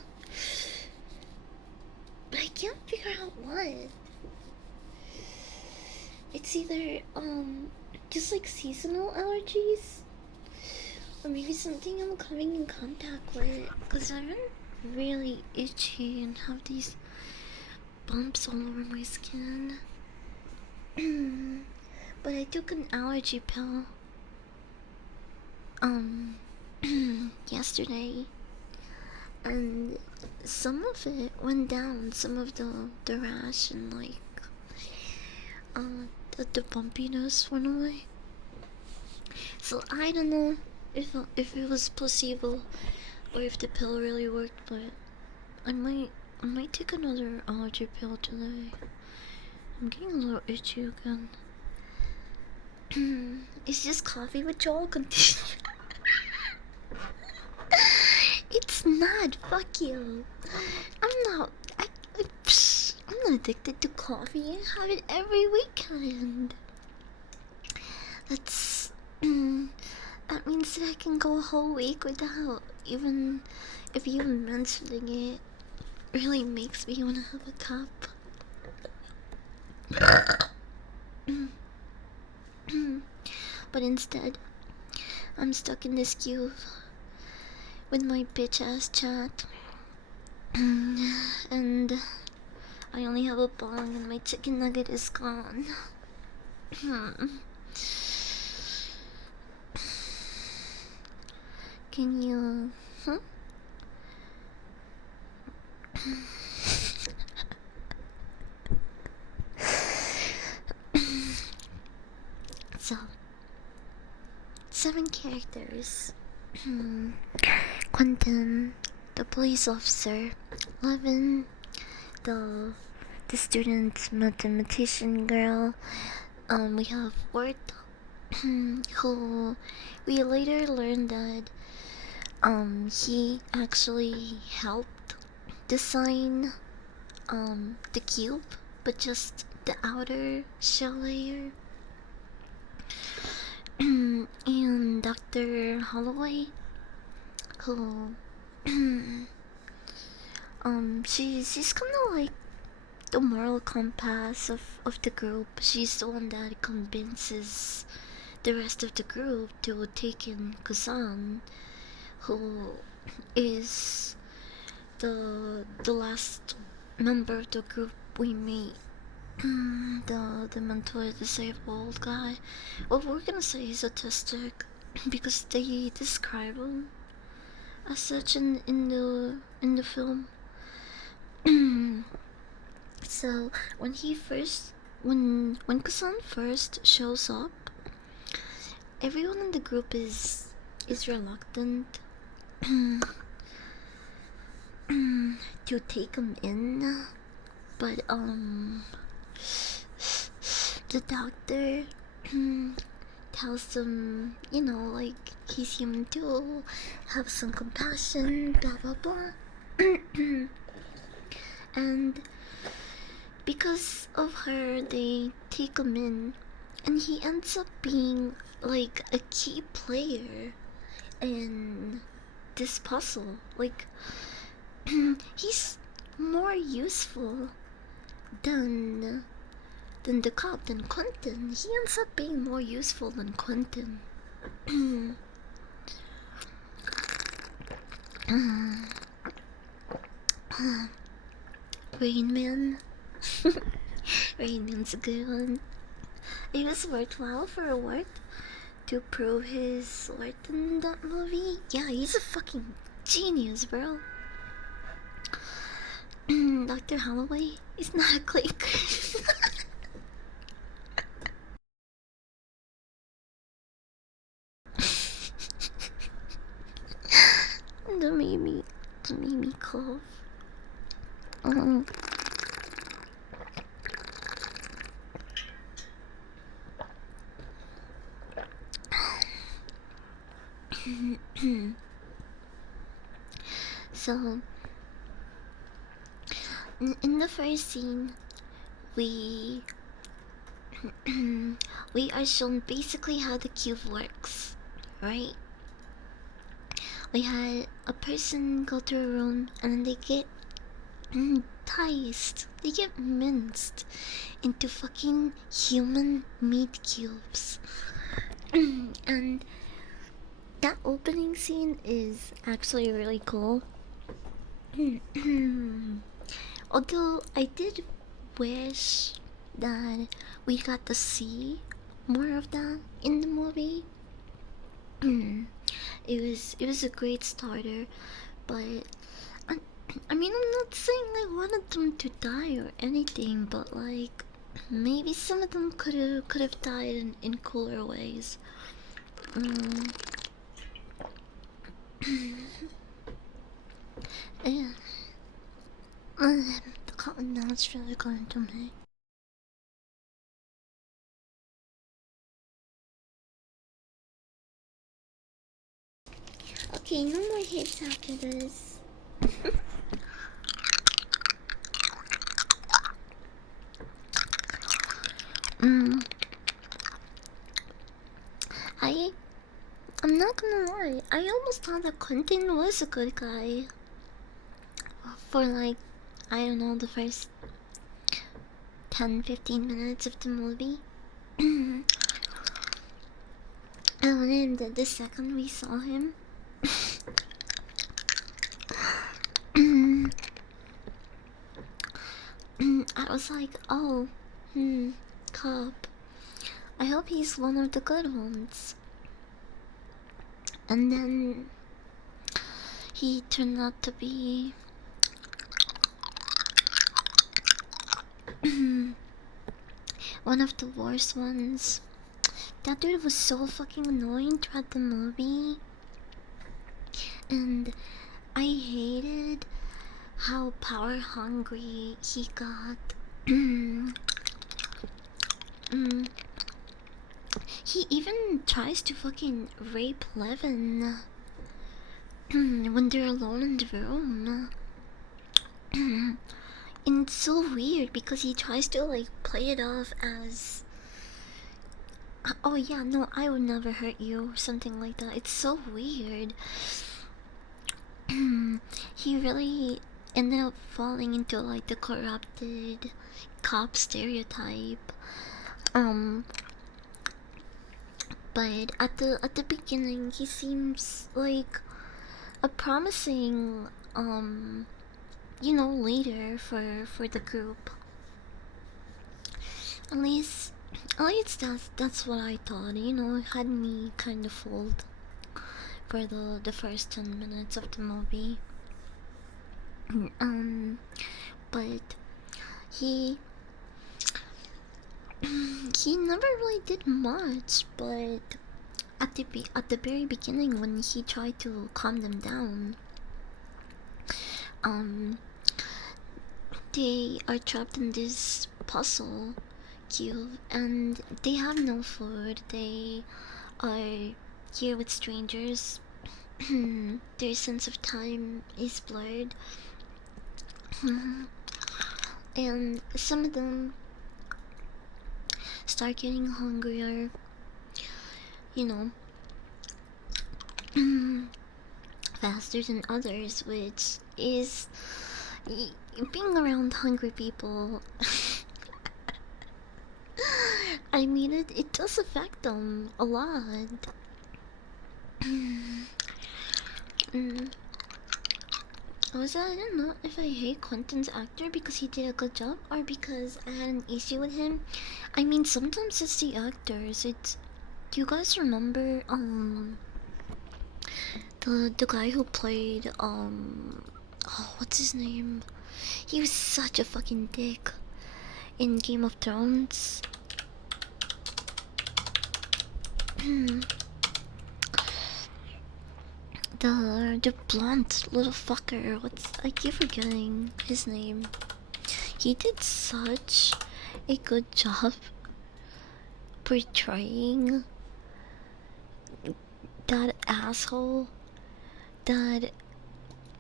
but I can't figure out what. It's either just like seasonal allergies, or maybe something I'm coming in contact with, because I've been really itchy and have these bumps all over my skin. But I took an allergy pill yesterday, and some of it went down, some of the rash and like the bumpiness went away. So I don't know if it was placebo or if the pill really worked, but I might take another allergy pill today. I'm getting a little itchy again. It's just coffee withdrawal continue. It's not. Fuck you. I'm not. I'm not addicted to coffee. I have it every weekend. That's. That means that I can go a whole week without even. If even mentioning it really makes me want to have a cup. But instead, I'm stuck in this queue with my bitch ass chat. And I only have a bong and my chicken nugget is gone. Can you... Huh? So, 7 characters. Quentin, the police officer. Levin, the student mathematician girl. We have Ward, who we later learned that he actually helped design the cube, but just the outer shell layer. And Dr. Holloway, who she's kind of like the moral compass of the group. She's the one that convinces the rest of the group to take in Kazan, who is the last member of the group we meet, the mentally disabled guy. Well, we're gonna say he's autistic because they describe him as such in the film. So when he first when Kasan first shows up, everyone in the group is reluctant to take him in, but the doctor tells them, you know, like he's human too, have some compassion, blah blah blah. And because of her, they take him in, and he ends up being like a key player in this puzzle. Like, he's more useful than the cop, than Quentin. He ends up being more useful than Quentin. Rain Man. Rain Man's a good one. It was worthwhile for Ward to prove his worth in that movie. Yeah, he's a fucking genius, bro. Dr. Holloway is not a clicker. That made me cough. So, in the first scene, we we are shown basically how the cube works, right? We had a person go to a room and then they get diced, they get minced into fucking human meat cubes. And that opening scene is actually really cool. Although I did wish that we got to see more of that in the movie. It was a great starter, but I mean, I'm not saying I wanted them to die or anything, but like maybe some of them could have died in cooler ways. Yeah. The cotton that's really going to me. Okay, no more hits after this. I'm not gonna lie, I almost thought that Quentin was a good guy. For like, I don't know, the first 10-15 minutes of the movie. And then the second we saw him, I was like, oh, cop. I hope he's one of the good ones. And then he turned out to be one of the worst ones. That dude was so fucking annoying throughout the movie. And I hated how power hungry he got. He even tries to fucking rape Levin when they're alone in the room. And it's so weird because he tries to like play it off as, oh yeah, no, I would never hurt you, or something like that. It's so weird. He really ended up falling into like the corrupted cop stereotype. But at the beginning he seems like a promising you know, later for the group. At least, that's what I thought. You know, it had me kind of fooled for the first 10 minutes of the movie. um, but he he never really did much. But at the very beginning, when he tried to calm them down, um, they are trapped in this puzzle cube and they have no food. They are here with strangers. Their sense of time is blurred. And some of them start getting hungrier, you know, faster than others, which is being around hungry people. I mean, it does affect them a lot. Also, I don't know if I hate Quentin's actor because he did a good job or because I had an issue with him. I mean, sometimes it's the actors. It's, do you guys remember the guy who played oh, what's his name? He was such a fucking dick in Game of Thrones. The blunt little fucker. I keep forgetting his name. He did such a good job portraying that asshole that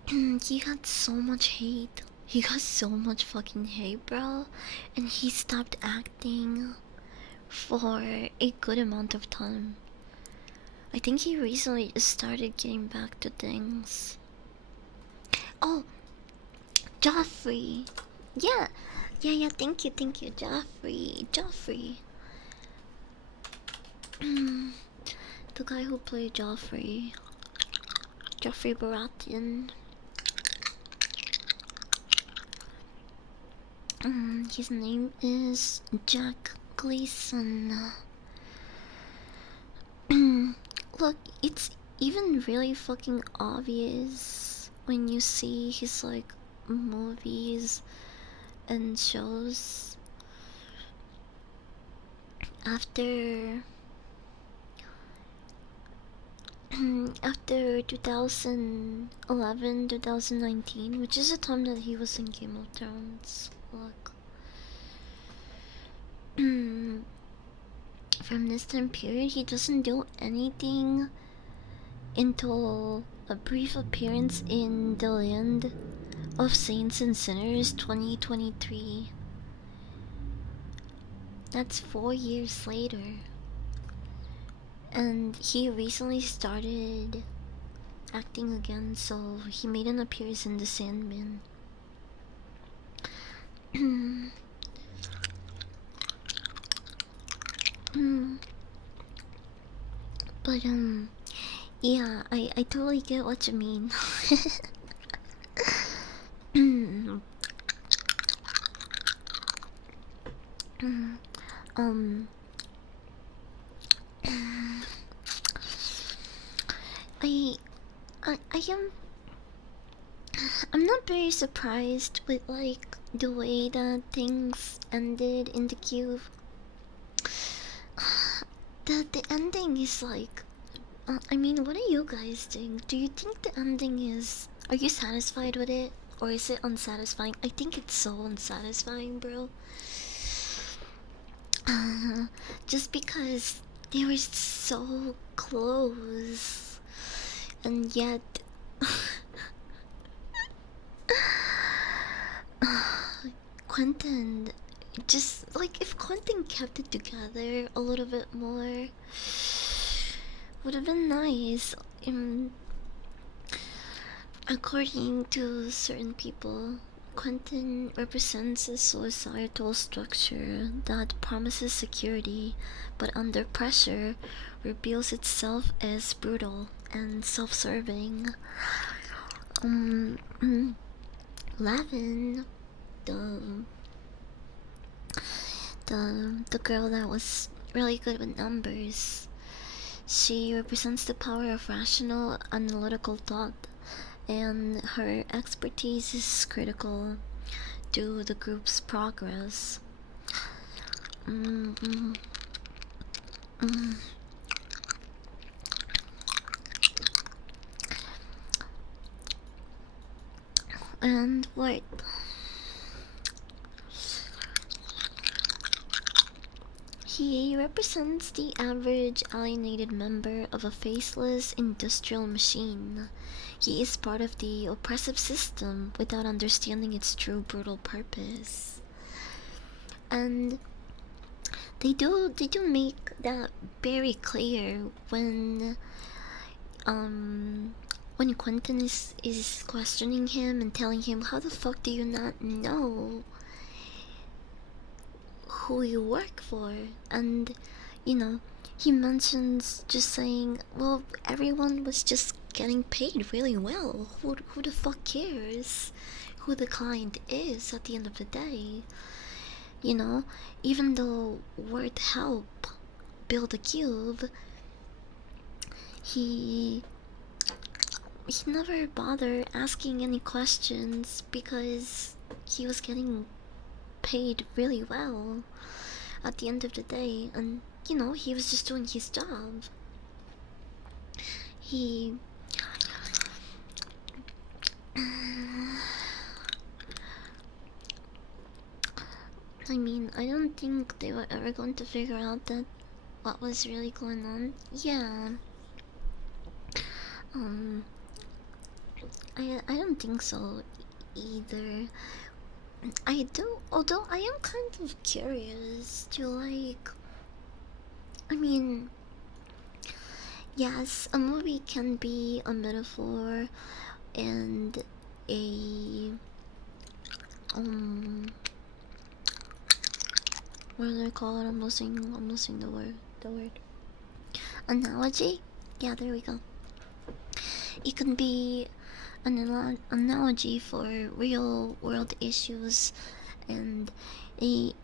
he got so much hate. He got so much fucking hate, bro. And he stopped acting for a good amount of time. I think he recently just started getting back to things. Oh, Joffrey. Yeah, thank you, Joffrey. The guy who played Joffrey Baratheon. His name is Jack Gleason. Look, it's even really fucking obvious when you see his like movies and shows. After 2011, 2019, which is the time that he was in Game of Thrones. Look. From this time period, he doesn't do anything until a brief appearance in The Land of Saints and Sinners 2023. That's 4 years later. And he recently started acting again, so he made an appearance in The Sandman. But yeah, I totally get what you mean. I am. I'm not very surprised with like the way that things ended in the cube. The ending is like. I mean, what do you guys think? Do you think the ending is? Are you satisfied with it, or is it unsatisfying? I think it's so unsatisfying, bro. Just because they were so close, and yet. Quentin, just like if Quentin kept it together a little bit more, would have been nice. According to certain people, Quentin represents a societal structure that promises security, but under pressure reveals itself as brutal and self-serving. Levin, the the girl that was really good with numbers. She represents the power of rational, analytical thought, and her expertise is critical to the group's progress. Mm-hmm. Mm. And what? He represents the average alienated member of a faceless industrial machine. He is part of the oppressive system without understanding its true brutal purpose. And they do make that very clear when Quentin is questioning him and telling him, how the fuck do you not know who you work for? And you know, he mentions just saying, well, everyone was just getting paid really well. Who the fuck cares who the client is at the end of the day? You know, even though Word help build a cube, he never bothered asking any questions because he was getting paid really well at the end of the day, and you know, he was just doing his job. He I mean, I don't think they were ever going to figure out that what was really going on. Yeah. Um I don't think so either. I do, although I am kind of curious to like, I mean, yes, a movie can be a metaphor and a um what do they call it? I'm losing the word. Analogy? Yeah, there we go. It can be an analogy for real world issues, and it,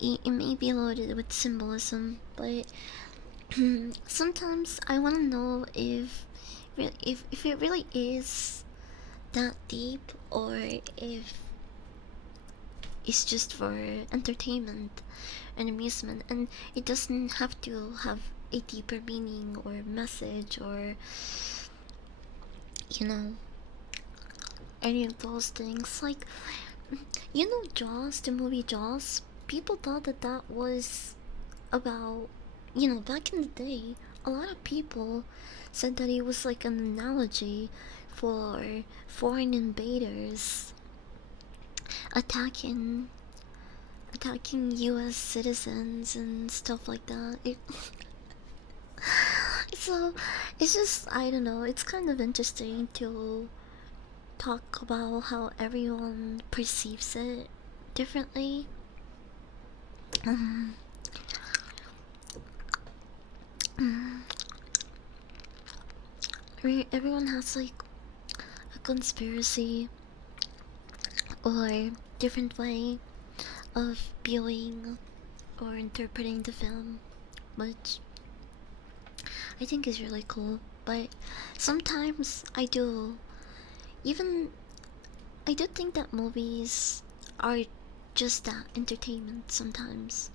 it may be loaded with symbolism, but sometimes I want to know if it really is that deep, or if it's just for entertainment and amusement, and it doesn't have to have a deeper meaning or message, or you know, any of those things. Like, you know, Jaws, the movie Jaws, people thought that that was about, you know, back in the day, a lot of people said that it was like an analogy for foreign invaders attacking US citizens and stuff like that. So it's just, I don't know, it's kind of interesting to talk about how everyone perceives it differently. Um, Everyone has like a conspiracy or different way of viewing or interpreting the film, which I think is really cool. But sometimes even I do think that movies are just that, entertainment sometimes.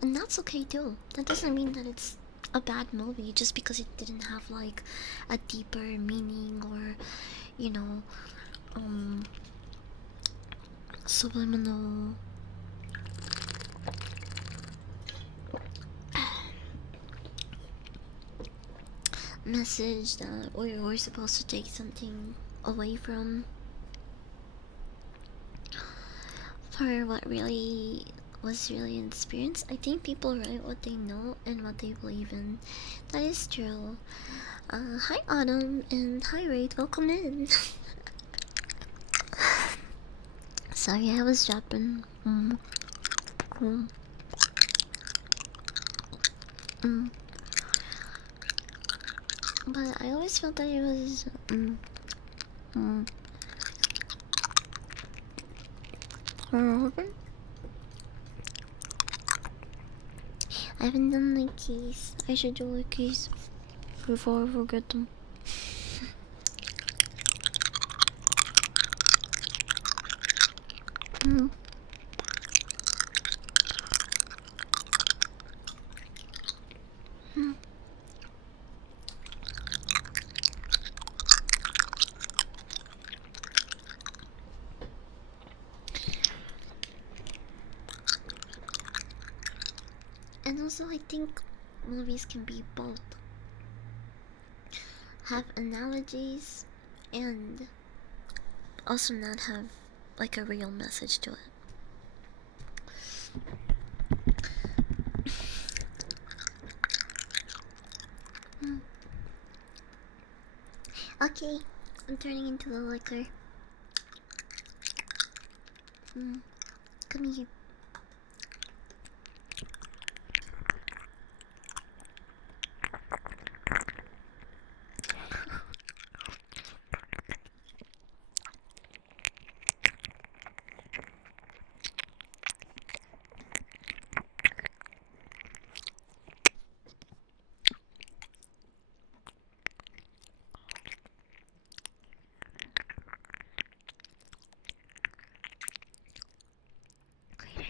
And that's okay too. That doesn't mean that it's a bad movie just because it didn't have like a deeper meaning, or you know, um subliminal message that we're supposed to take something away from for what really was really an experience. I think people write what they know and what they believe in. That is true. Hi Autumn and hi Raid, welcome in. Sorry, I was dropping. But I always felt that it was Open? I haven't done the keys. I should do the keys before I forget them. Mm. Mm. And also, I think movies can be both. Have analogies and also not have like a real message to it. Mm. Okay, I'm turning into the liquor. Come here. Great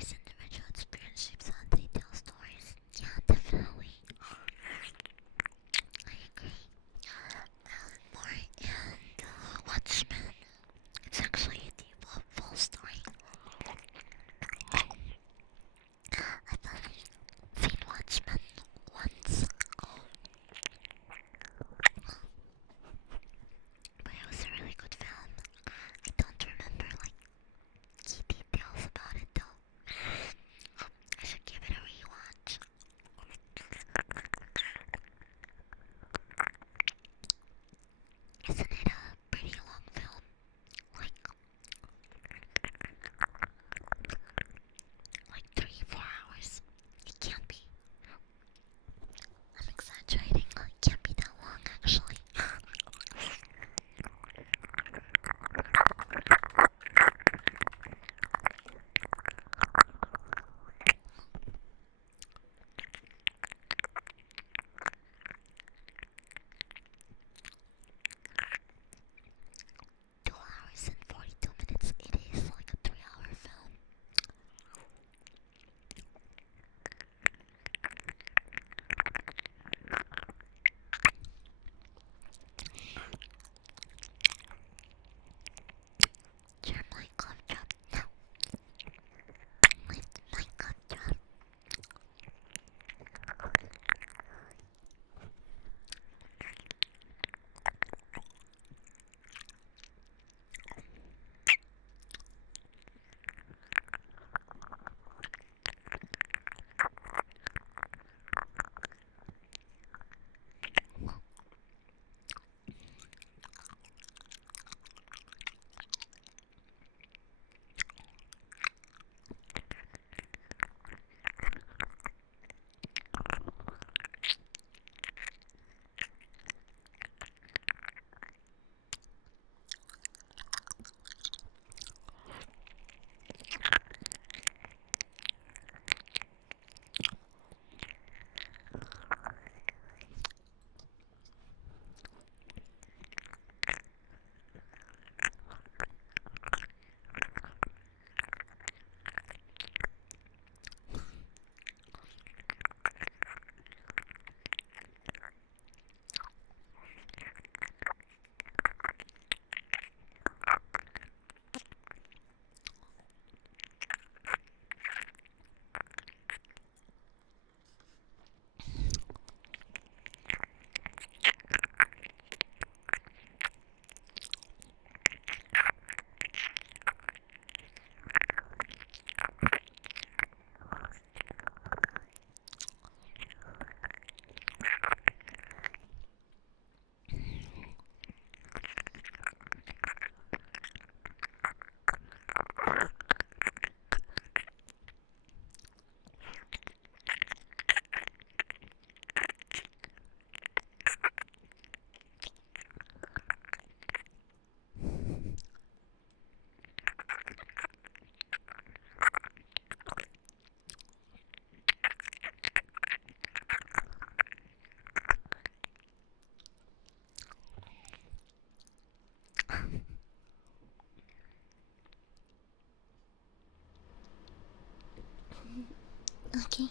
Okay.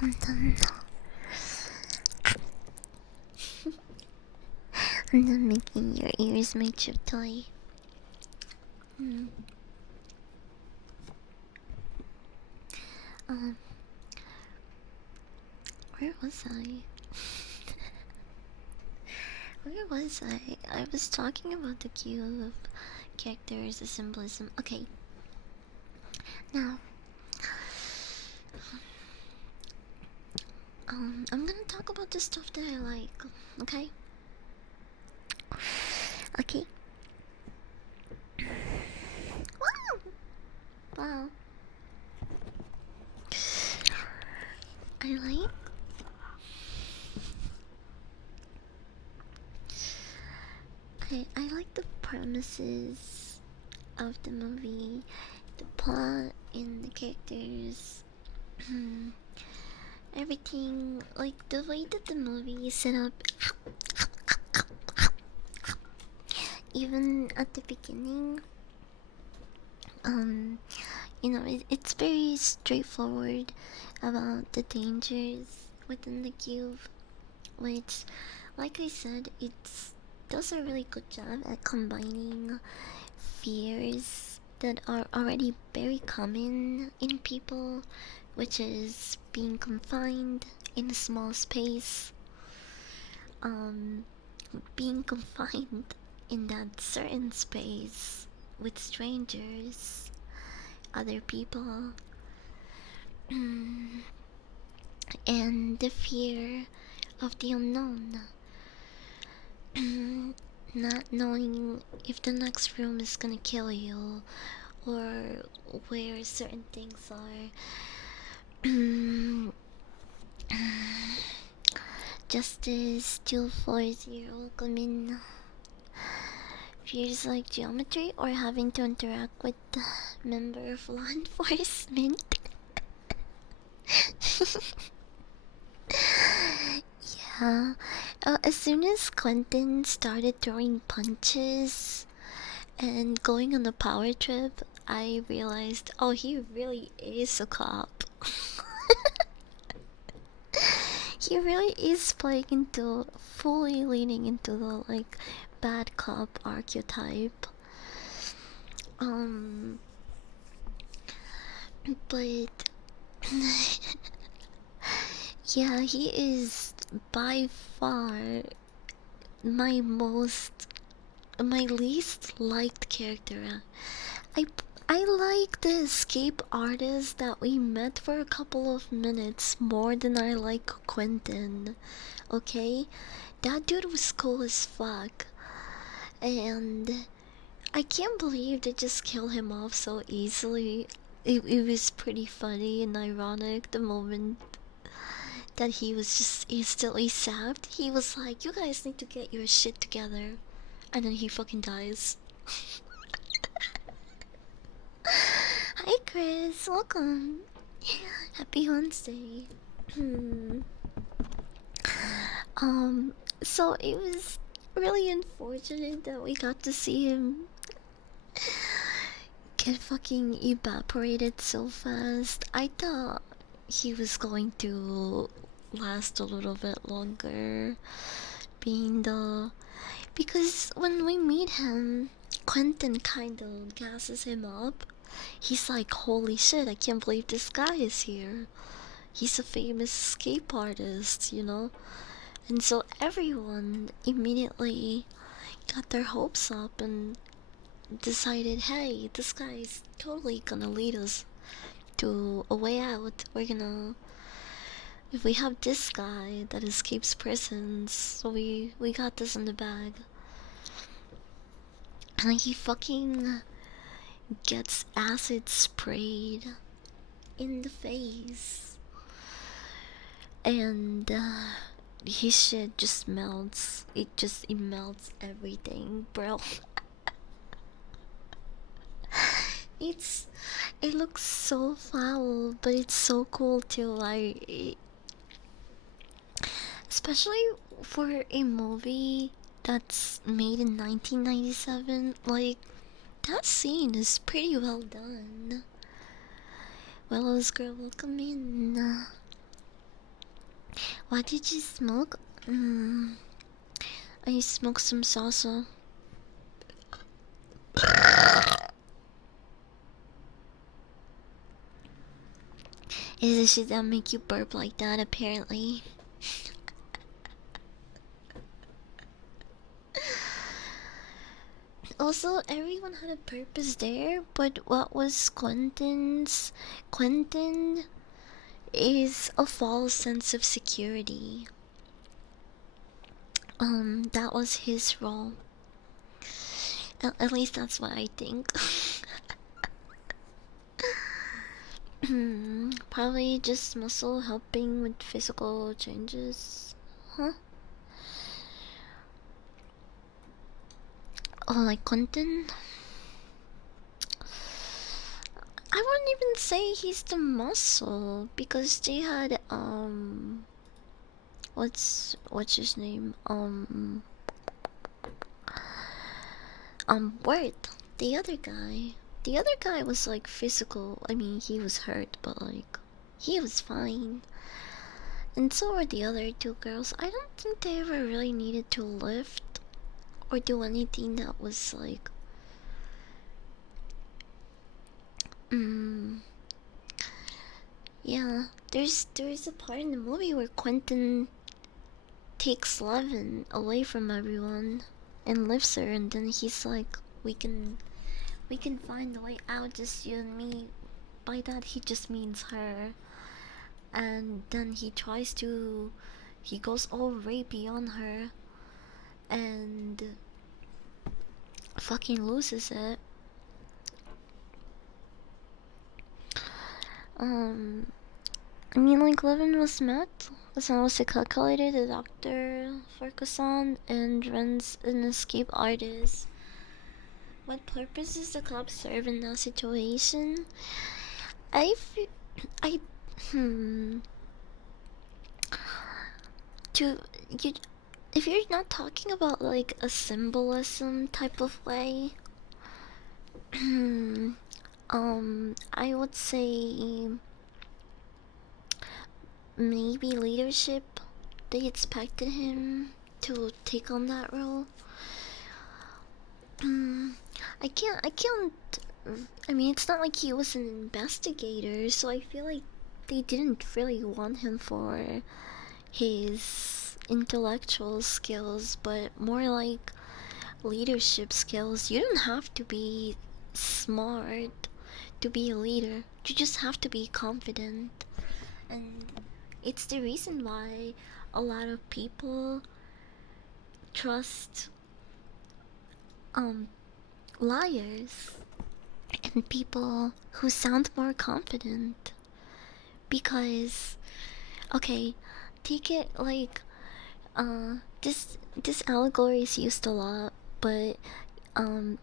I'm done. I'm done making your ears my chip toy. Mm. Um, where was I? Where was I? I was talking about the cube characters, the symbolism. Okay. Now, I'm gonna talk about the stuff that I like. Okay. Okay. Wow. Wow. I like. I like the premises of the movie, the plot, and the characters. Everything, like the way that the movie is set up, even at the beginning. It's very straightforward about the dangers within the cube, which, like I said, it's does a really good job at combining fears that are already very common in people, which is being confined in a small space, um, being confined in that certain space with strangers, other people, and the fear of the unknown. Not knowing if the next room is gonna kill you or where certain things are. Justice 240 come in. Fears like geometry or having to interact with the member of law enforcement. Yeah. As soon as Quentin started throwing punches and going on a power trip, I realized, oh, he really is a cop. He really is playing into, fully leaning into the like bad cop archetype. But yeah, he is by far my most, my least liked character. I I like the escape artist that we met for a couple of minutes more than I like Quentin. Okay, that dude was cool as fuck, and I can't believe they just kill him off so easily. It was pretty funny and ironic the moment that he was just instantly sapped. He was like, "You guys need to get your shit together," and then he fucking dies. Hi, Chris. Welcome. Happy Wednesday. So it was really unfortunate that we got to see him get fucking evaporated so fast. I thought he was going to last a little bit longer, being the because when we meet him, Quentin kind of gasses him up. He's like, "Holy shit! I can't believe this guy is here. He's a famous escape artist, you know." And so everyone immediately got their hopes up and decided, hey, this guy's totally gonna lead us to a way out. We're gonna, if we have this guy that escapes prisons, so we got this in the bag. And he fucking gets acid sprayed in the face, and his shit just melts. It melts everything, bro. It looks so foul, but it's so cool too. Like, especially for a movie that's made in 1997. Like, that scene is pretty well done. Willow's girl, welcome in. What did you smoke? I smoked some salsa. Is the shit that make you burp like that, apparently. Also, everyone had a purpose there, but what was Quentin's? Quentin is a false sense of security. That was his role. At least that's what I think. Probably just muscle helping with physical changes. Huh? Oh, like Quentin? I wouldn't even say he's the muscle because they had what's his name? Worth, the other guy. The other guy was like physical. I mean, he was hurt, but like he was fine. And so were the other two girls. I don't think they ever really needed to lift or do anything that was like yeah. There's a part in the movie where Quentin takes Levin away from everyone and lifts her, and then he's like, we can find a way out, just you and me. By that he just means her. And then he goes all rapey on her and fucking loses it. I mean, like, Levin was met. Hassan was a calculator, the doctor for Kasan, and Ren's an escape artist. What purpose does the club serve in that situation? I hmm. To you, if you're not talking about like a symbolism type of way, I would say maybe leadership. They expected him to take on that role. I can't. I mean, it's not like he was an investigator, so I feel like they didn't really want him for his intellectual skills, but more like leadership skills. You don't have to be smart to be a leader, you just have to be confident. And it's the reason why a lot of people trust liars and people who sound more confident. Because, okay, take it like this allegory is used a lot, but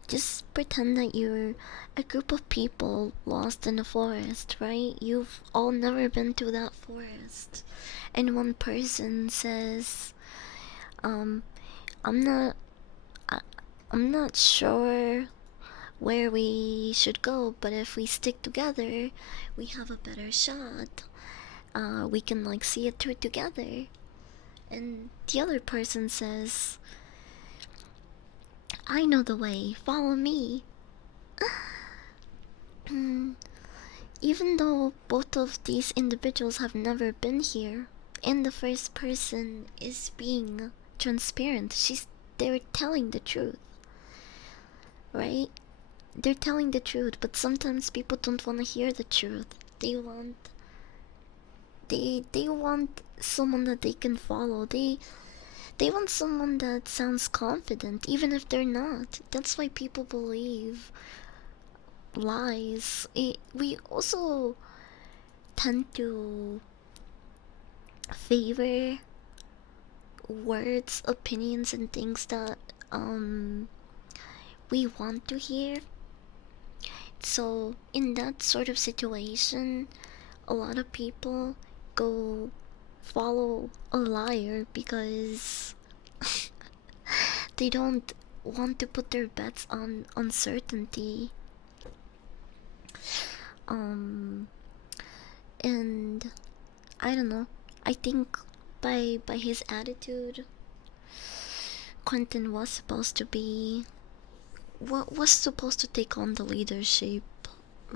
just pretend that you're a group of people lost in a forest, right? You've all never been to that forest, and one person says, I'm not I'm not sure where we should go, but if we stick together, we have a better shot. We can like see it through together. And the other person says, I know the way, follow me. Even though both of these individuals have never been here, and the first person is being transparent, they're telling the truth, right? They're telling the truth, but sometimes people don't want to hear the truth. They want someone that they can follow. They want someone that sounds confident, even if they're not. That's why people believe lies. We also tend to favor words, opinions, and things that we want to hear. So in that sort of situation, a lot of people go follow a liar because they don't want to put their bets on uncertainty. And I don't know. I think by his attitude, Quentin was supposed to be what was supposed to take on the leadership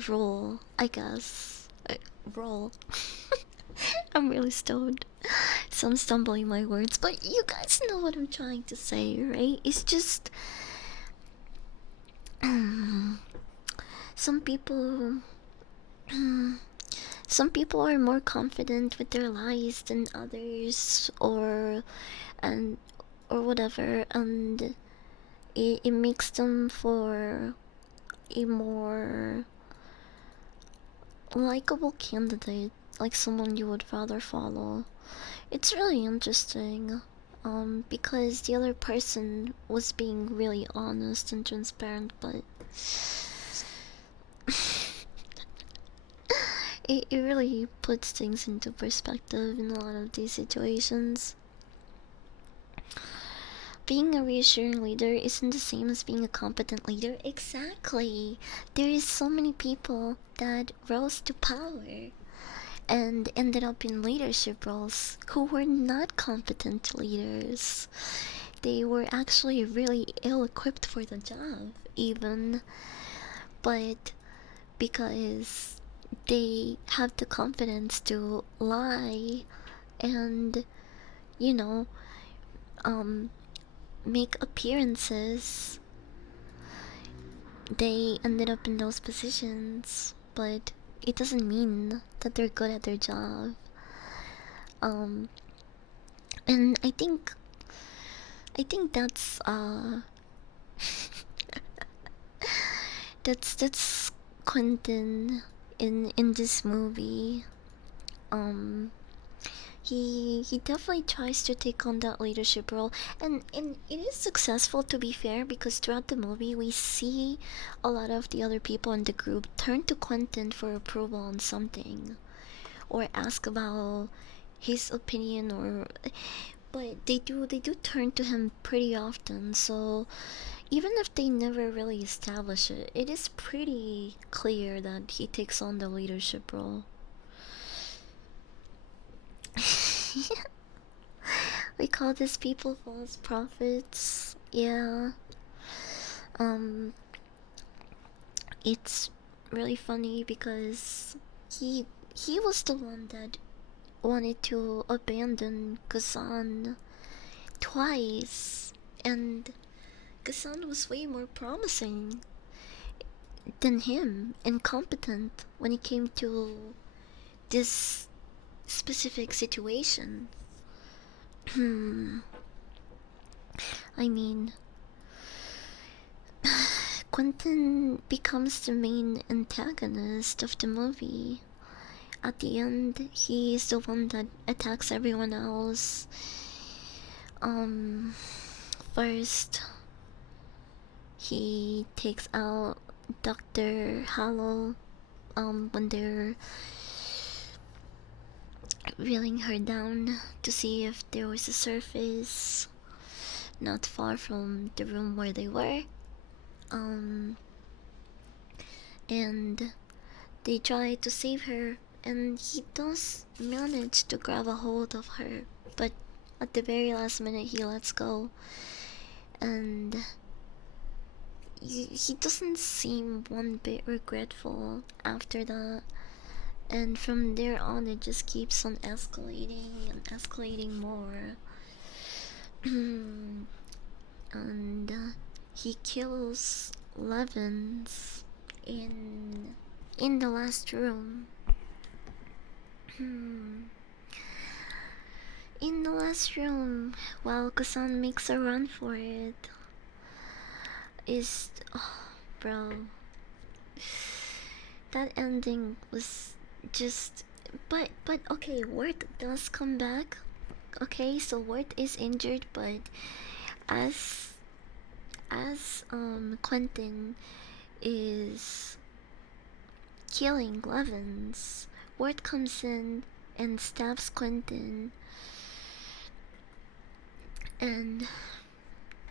role, I guess. Role. I'm really stoned, so I'm stumbling my words, but you guys know what I'm trying to say, right? It's just some people some people are more confident with their lies than others, and or whatever, and it makes them for a more likable candidate, like someone you would rather follow. It's really interesting, because the other person was being really honest and transparent, but it really puts things into perspective in a lot of these situations. Being a reassuring leader isn't the same as being a competent leader. Exactly. There is so many people that rose to power and ended up in leadership roles who were not competent leaders. They were actually really ill equipped for the job, even, but because they have the confidence to lie and, you know, um, make appearances, they ended up in those positions, but it doesn't mean that they're good at their job. Um, and I think that's Quentin in this movie. Um, he definitely tries to take on that leadership role, and it is successful, to be fair, because throughout the movie we see a lot of the other people in the group turn to Quentin for approval on something, or ask about his opinion, or but they do turn to him pretty often. So even if they never really establish it, it is pretty clear that he takes on the leadership role. We call these people false prophets. Yeah. Um, it's really funny because he was the one that wanted to abandon Kazan twice, and Kazan was way more promising than him and competent when it came to this specific situation. I mean, Quentin becomes the main antagonist of the movie. At the end, he's the one that attacks everyone else. Um, First, he takes out Dr. Hallow, when they're reeling her down to see if there was a surface not far from the room where they were. And they try to save her, and he does manage to grab a hold of her, but at the very last minute he lets go, and he doesn't seem one bit regretful after that. And from there on, it just keeps on escalating and escalating more. And he kills Levins in the last room. In the last room, while Kasan makes a run for it, is, oh, bro, that ending was just. But okay, Wirt does come back. Okay, so Wirt is injured, but as Quentin is killing Levins, Wirt comes in and stabs Quentin, and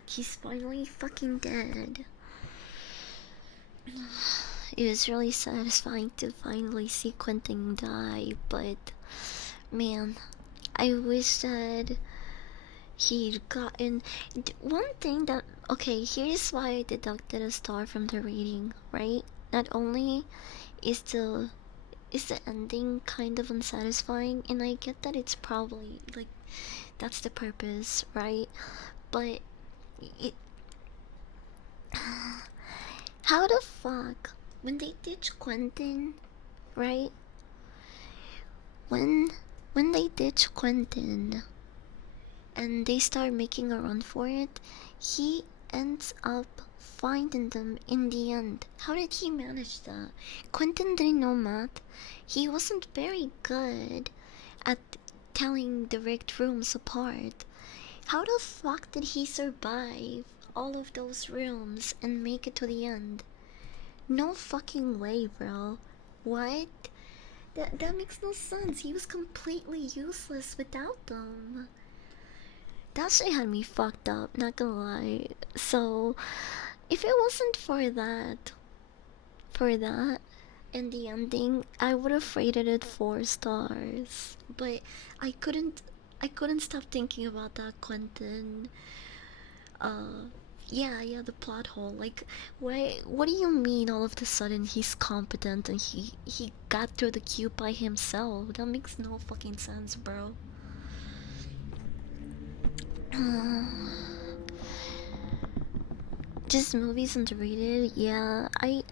he's finally fucking dead. it was really satisfying to finally see Quentin die, but man, I wish that he'd gotten one thing that. Okay, here's why I deducted a star from the rating, right? Not only is the ending kind of unsatisfying, and I get that it's probably like that's the purpose, right? But it how the fuck when they ditch Quentin, right? When when they ditch Quentin and they start making a run for it, he ends up finding them in the end. How did he manage that? Quentin didn't know math. He wasn't very good at telling the rigged rooms apart. How the fuck did he survive all of those rooms and make it to the end? No fucking way, bro. What? That makes no sense. He was completely useless without them. That shit had me fucked up, not gonna lie. So, if it wasn't for that, and the ending, I would have rated it 4 stars. But I couldn't stop thinking about that Quentin. Uh, yeah, the plot hole. Like, what do you mean all of a sudden he's competent and he got through the cube by himself? That makes no fucking sense, bro. This movie's underrated. Yeah, I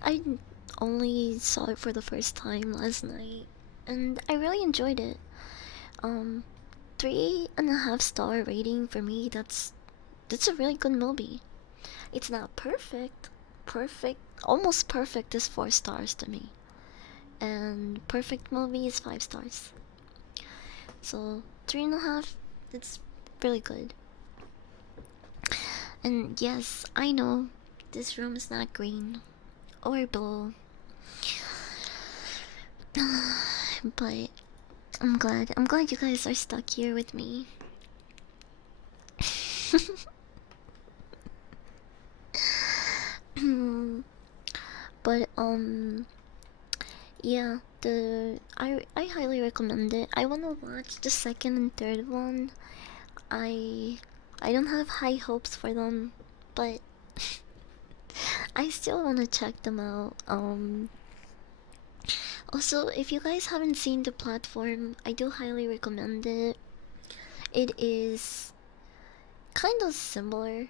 only saw it for the first time last night, and I really enjoyed it. Um, 3.5 star rating for me. That's a really good movie. It's not perfect. Perfect, almost perfect is 4 stars to me, and perfect movie is 5 stars. So 3.5. That's really good. And yes, I know this room is not green or blue, but I'm glad. I'm glad you guys are stuck here with me. But yeah, I highly recommend it. I wanna watch the second and third one. I I don't have high hopes for them, but I still wanna check them out. Also, if you guys haven't seen the platform, I do highly recommend it. It is kind of similar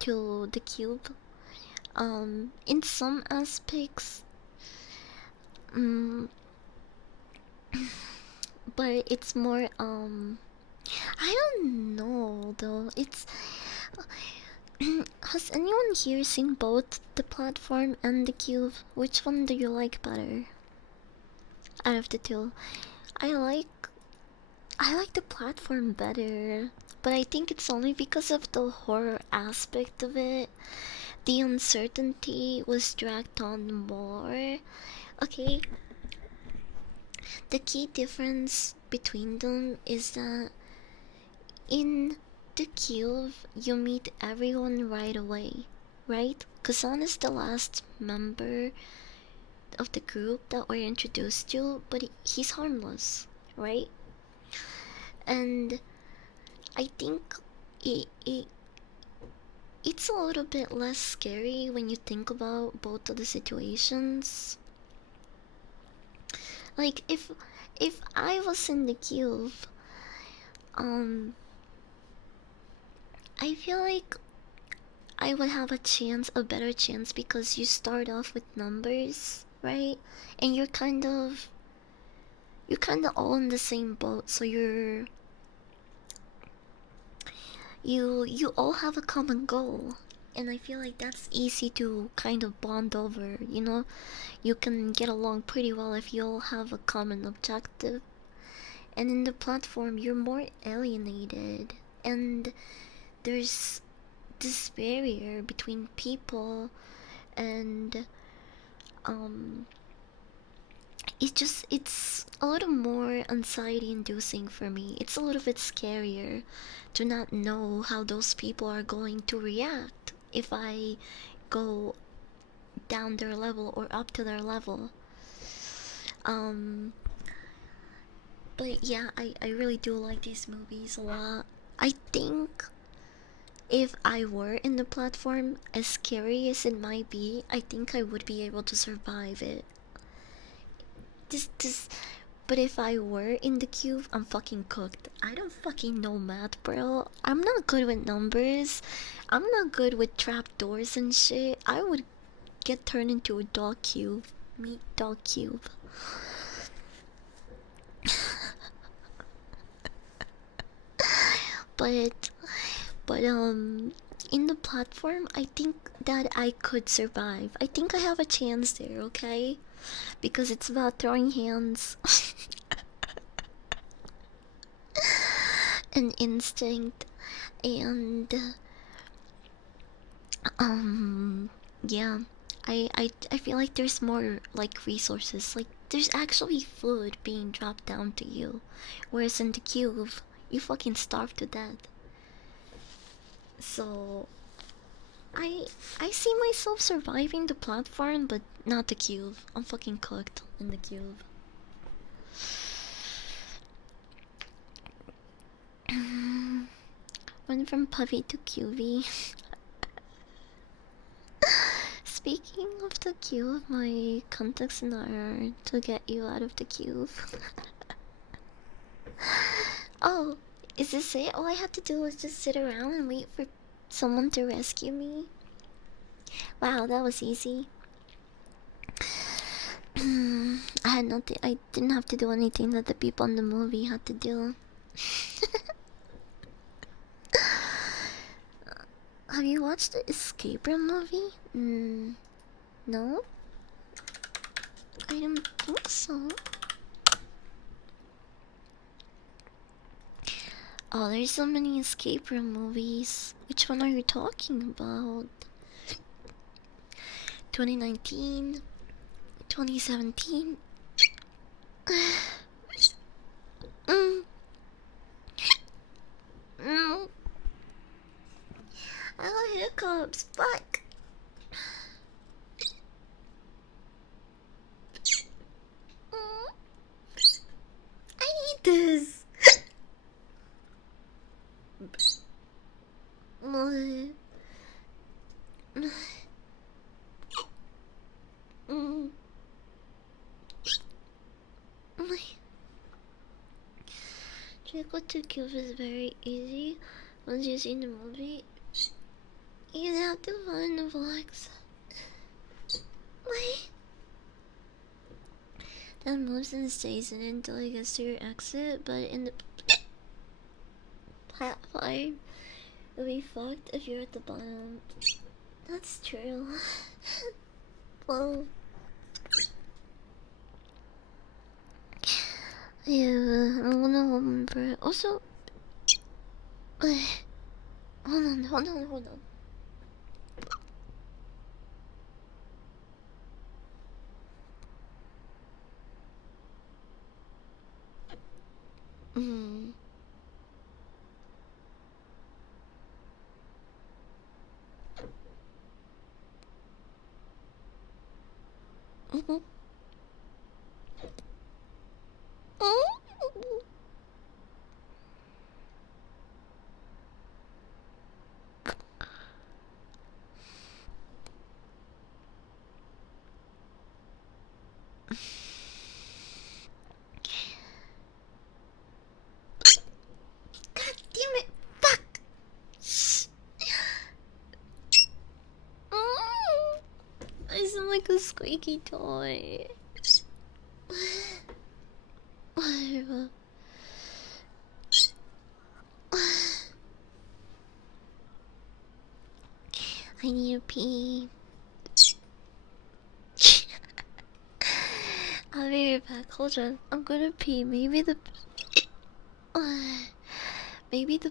to the cube. In some aspects, um, but it's more I don't know though. It's has anyone here seen both the platform and the cube? Which one do you like better out of the two? I like I like the platform better, but I think it's only because of the horror aspect of it. The uncertainty was dragged on more. Okay, the key difference between them is that in the cube you meet everyone right away, right? Kazan is the last member of the group that we're introduced to, but he's harmless, right? And I think it it's a little bit less scary when you think about both of the situations. Like if I was in the cube, um, I feel like I would have a better chance because you start off with numbers, right? And you're kind of all in the same boat, so you all have a common goal, and I feel like that's easy to kind of bond over. You can get along pretty well if you all have a common objective. And in the platform, you're more alienated, and there's this barrier between people, and um it's a little more anxiety inducing for me. It's a little bit scarier to not know how those people are going to react if I go down their level or up to their level. Um, but yeah, I really do like these movies a lot. I think if I were in the platform, as scary as it might be, I think I would be able to survive it. This, but if I were in the cube, I'm fucking cooked. I don't fucking know math, bro. I'm not good with numbers. I'm not good with trapdoors and shit. I would get turned into a dog cube. Meat dog cube. But in the platform, I think that I could survive. I think I have a chance there, okay? Because it's about throwing hands and instinct and yeah. I feel like there's more like resources. Like there's actually food being dropped down to you. Whereas in the cube, you fucking starve to death. So I I see myself surviving the platform, but not the cube. I'm fucking cooked in the cube. Went from puppy to QV. Speaking of the cube, my contacts are to get you out of the cube. Oh, is this it? All I had to do was just sit around and wait for someone to rescue me? Wow, that was easy. I had nothing. I didn't have to do anything that the people in the movie had to do. Have you watched the Escape Room movie? No? I don't think so. Oh, there's so many escape room movies. Which one are you talking about? 2019? 2017? mm. Mm. I got hiccups. Fuck. I need this. Trickle to kill is very easy. Once you've seen the movie, you have to find the blocks. That moves and stays in until it gets to your exit, but in the platform, you'll be fucked if you're at the bottom. That's true. Well, yeah, I'm gonna remember it. Also, hold on. Mm. Mm-hmm. God damn it! Fuck! Shh. I sound like a squeaky toy. Whatever. I need to pee. I'll be right back. Hold on. I'm gonna pee. Maybe the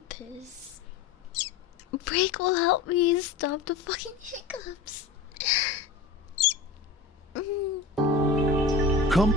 piss break will help me stop the fucking hiccups. Come.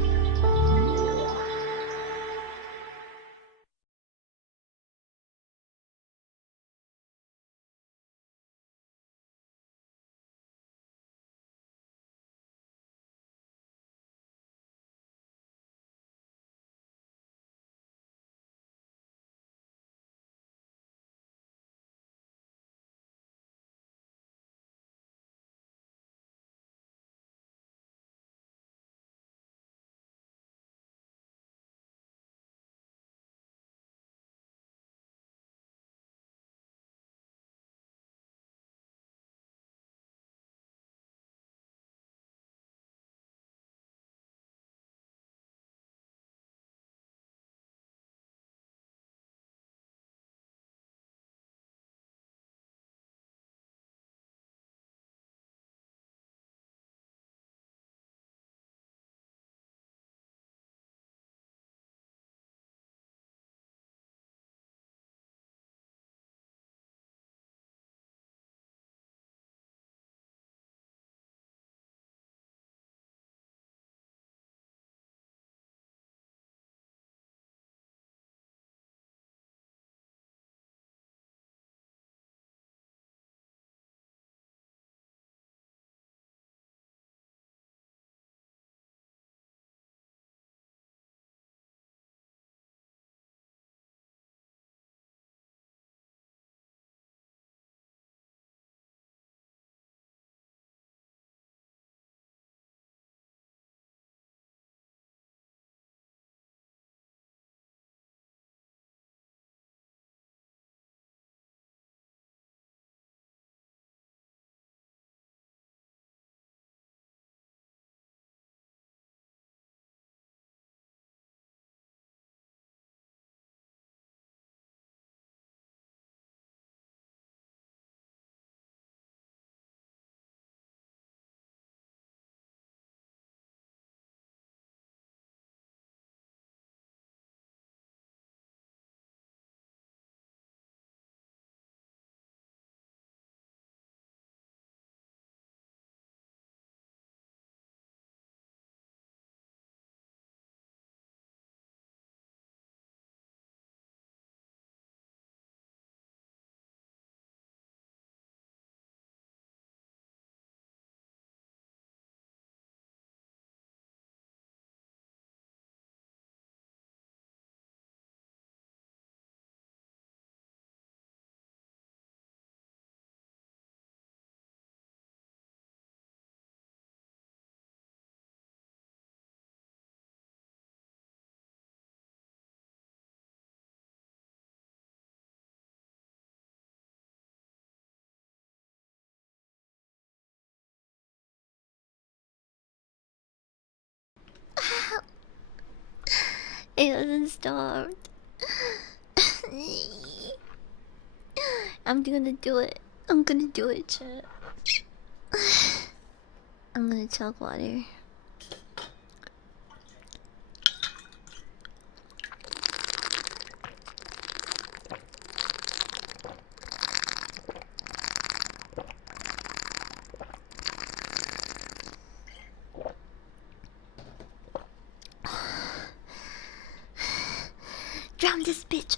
It hasn't stopped. I'm gonna do it. I'm gonna do it, chat. I'm gonna chug water. Drown this bitch.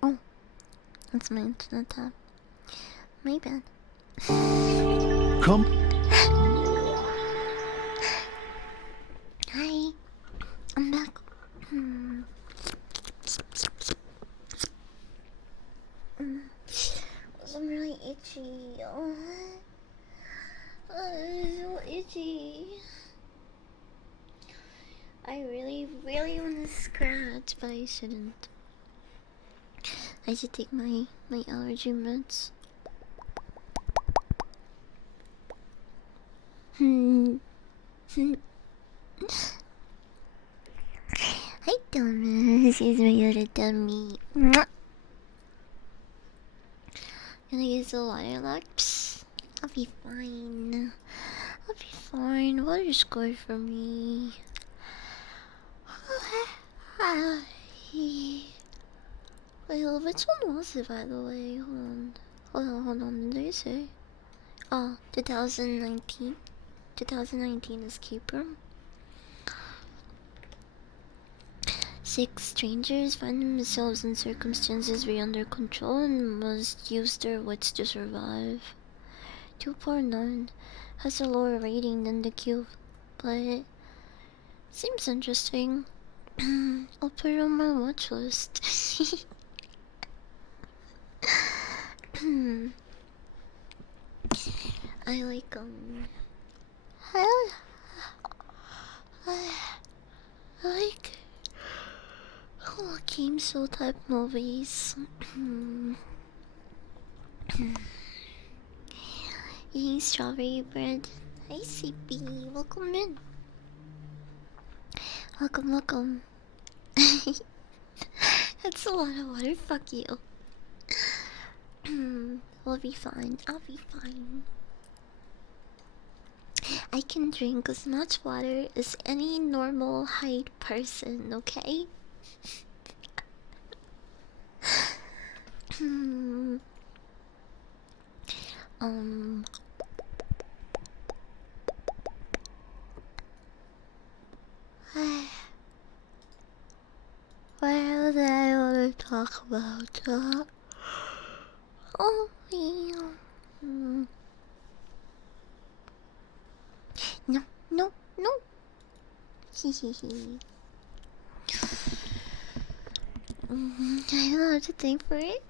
Oh, that's my internet tab. My bad. Come. Hi, I'm back. I'm really itchy. Oh, it's so itchy. I really, really want to scratch, but I shouldn't. I should take my allergy meds. Hi, Thomas. He's my little dummy. Mwah. Gonna use the water lock. Psst. I'll be fine. I'll be fine. Water's good for me. Wait, which one was it, by the way? Hold on. Did they say? Oh, 2019. 2019 Escape Room. 6 strangers find themselves in circumstances beyond their control and must use their wits to survive. 2.9 has a lower rating than the Cube, but it seems interesting. I'll put it on my watch list. I like I like game show type movies. Eating strawberry bread. Hi CP, welcome in. Welcome. That's a lot of water, fuck you. We'll be fine, I'll be fine. I can drink as much water as any normal height person, okay? What else do I want to talk about? Oh, yeah. No. Hehehe. I don't know how to think for it.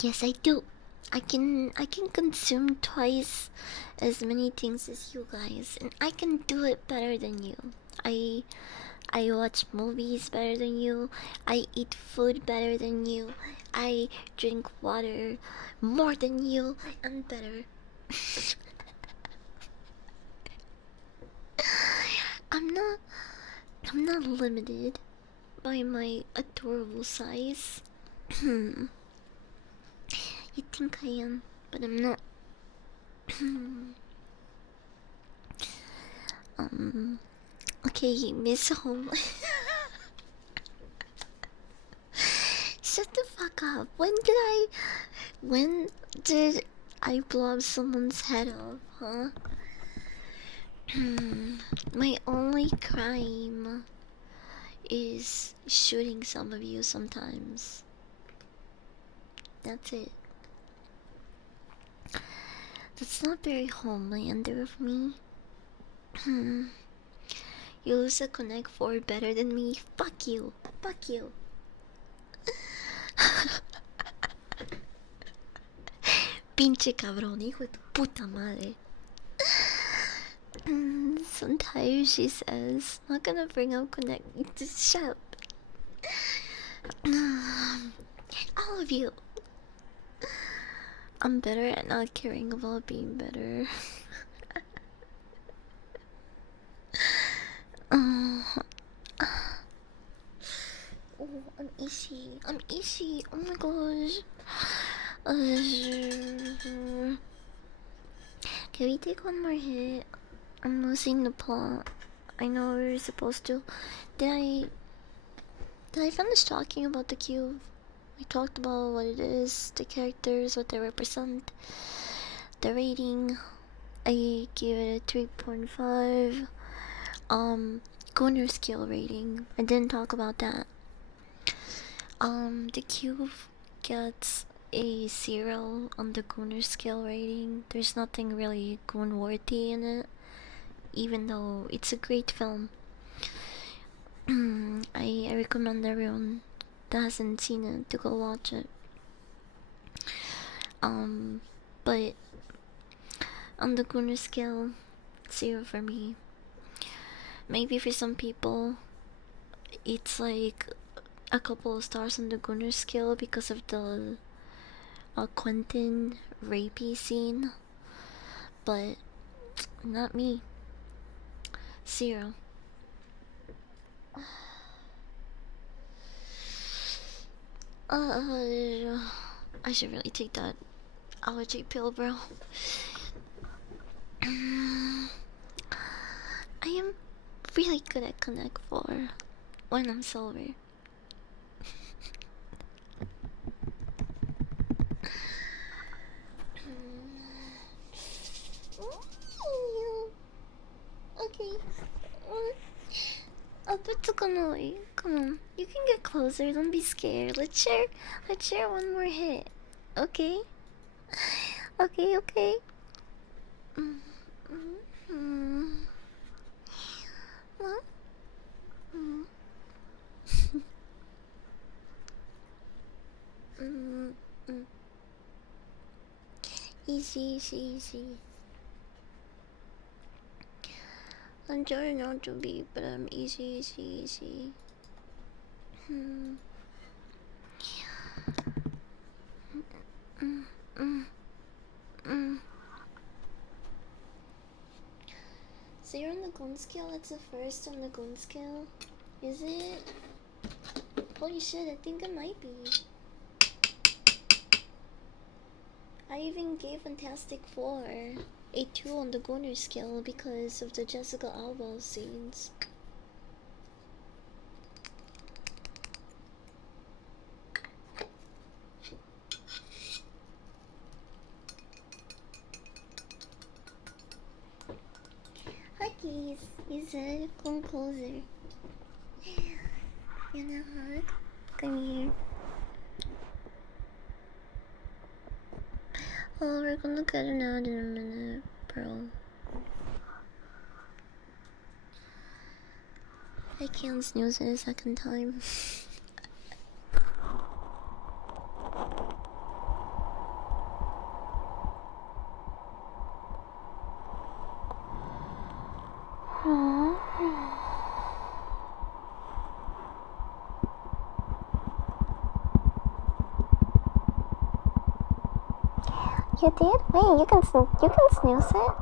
Yes, I do. I can consume twice as many things as you guys, and I can do it better than you. I watch movies better than you. I eat food better than you. I drink water more than you and better. I'm not limited by my adorable size. You think I am, but I'm not. Okay, Miss Home. Shut the fuck up. When did I blow up someone's head off, huh? My only crime is shooting some of you sometimes. That's it. That's not very homelander of me. You use a Connect 4 better than me? Fuck you. Fuck you. Pinche cabrón, hijo de tu puta madre. So tired, she says. Not gonna bring up Connect. Just shut up. All of you. I'm better at not caring about being better. Oh, I'm itchy. I'm itchy. Oh my gosh. Can we take one more hit? I'm losing the plot. I know we were supposed to. Did I finish talking about the cube? We talked about what it is, the characters, what they represent, the rating. I gave it a 3.5. Gunner skill rating. I didn't talk about that. The cube gets a 0 on the Gunner skill rating. There's nothing really Gun worthy in it, even though it's a great film. I recommend everyone that hasn't seen it to go watch it. But on the Gunner scale, 0 for me. Maybe for some people, it's like a couple of stars on the Gunner scale because of the Quentin rapey scene, but not me. 0. I should really take that allergy pill, bro. I am really good at Connect 4 when I'm sober. Okay. Alberto, come on. You can get closer. Don't be scared. Let's share one more hit. Okay. Okay. Easy. I'm trying not to be, but I'm easy. So you're on the Gun scale? That's the first on the Gun scale? Is it? Holy shit, I think it might be. I even gave Fantastic Four a 2 on the Gunner scale because of the Jessica Alba scenes. Huggies, you said, come closer. You know, hug? Come here. Oh, we're gonna get it out in a minute, bro. I can't snooze it a second time. You did? Wait, you can snooze it?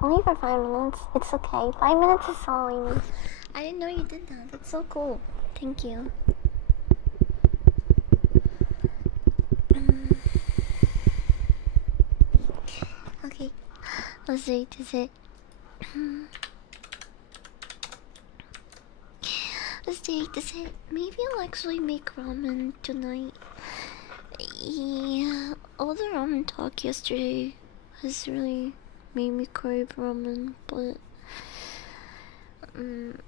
Only for 5 minutes. It's okay. 5 minutes is all I need. I didn't know you did that. That's so cool. Thank you. Okay. Let's see. Is it? Let's see. Maybe I'll actually make ramen tonight. Yeah, all the ramen talk yesterday has really made me crave ramen, but I'm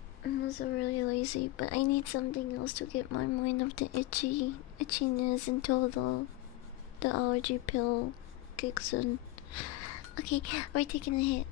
also really lazy. But I need something else to get my mind off the itchiness until the allergy pill kicks in. Okay, we're taking a hit.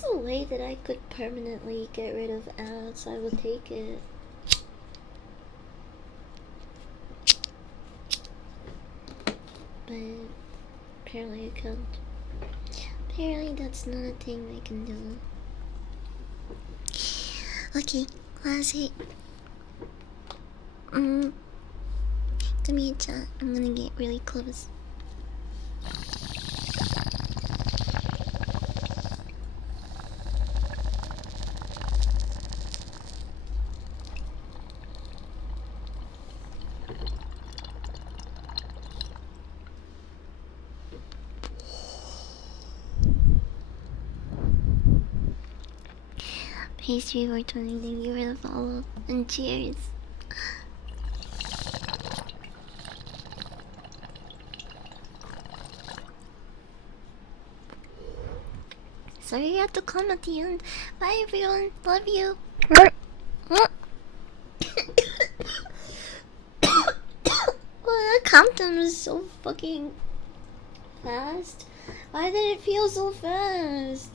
there's a way that I could permanently get rid of ads, I would take it. But apparently I can't. Apparently that's not a thing I can do. Okay, last hit. Give me a chat. I'm gonna get really close. Pastry for 20, thank you for the follow. And cheers. Sorry you had to come at the end. Bye everyone, love you. Oh, that countdown was so fucking fast. Why did it feel so fast?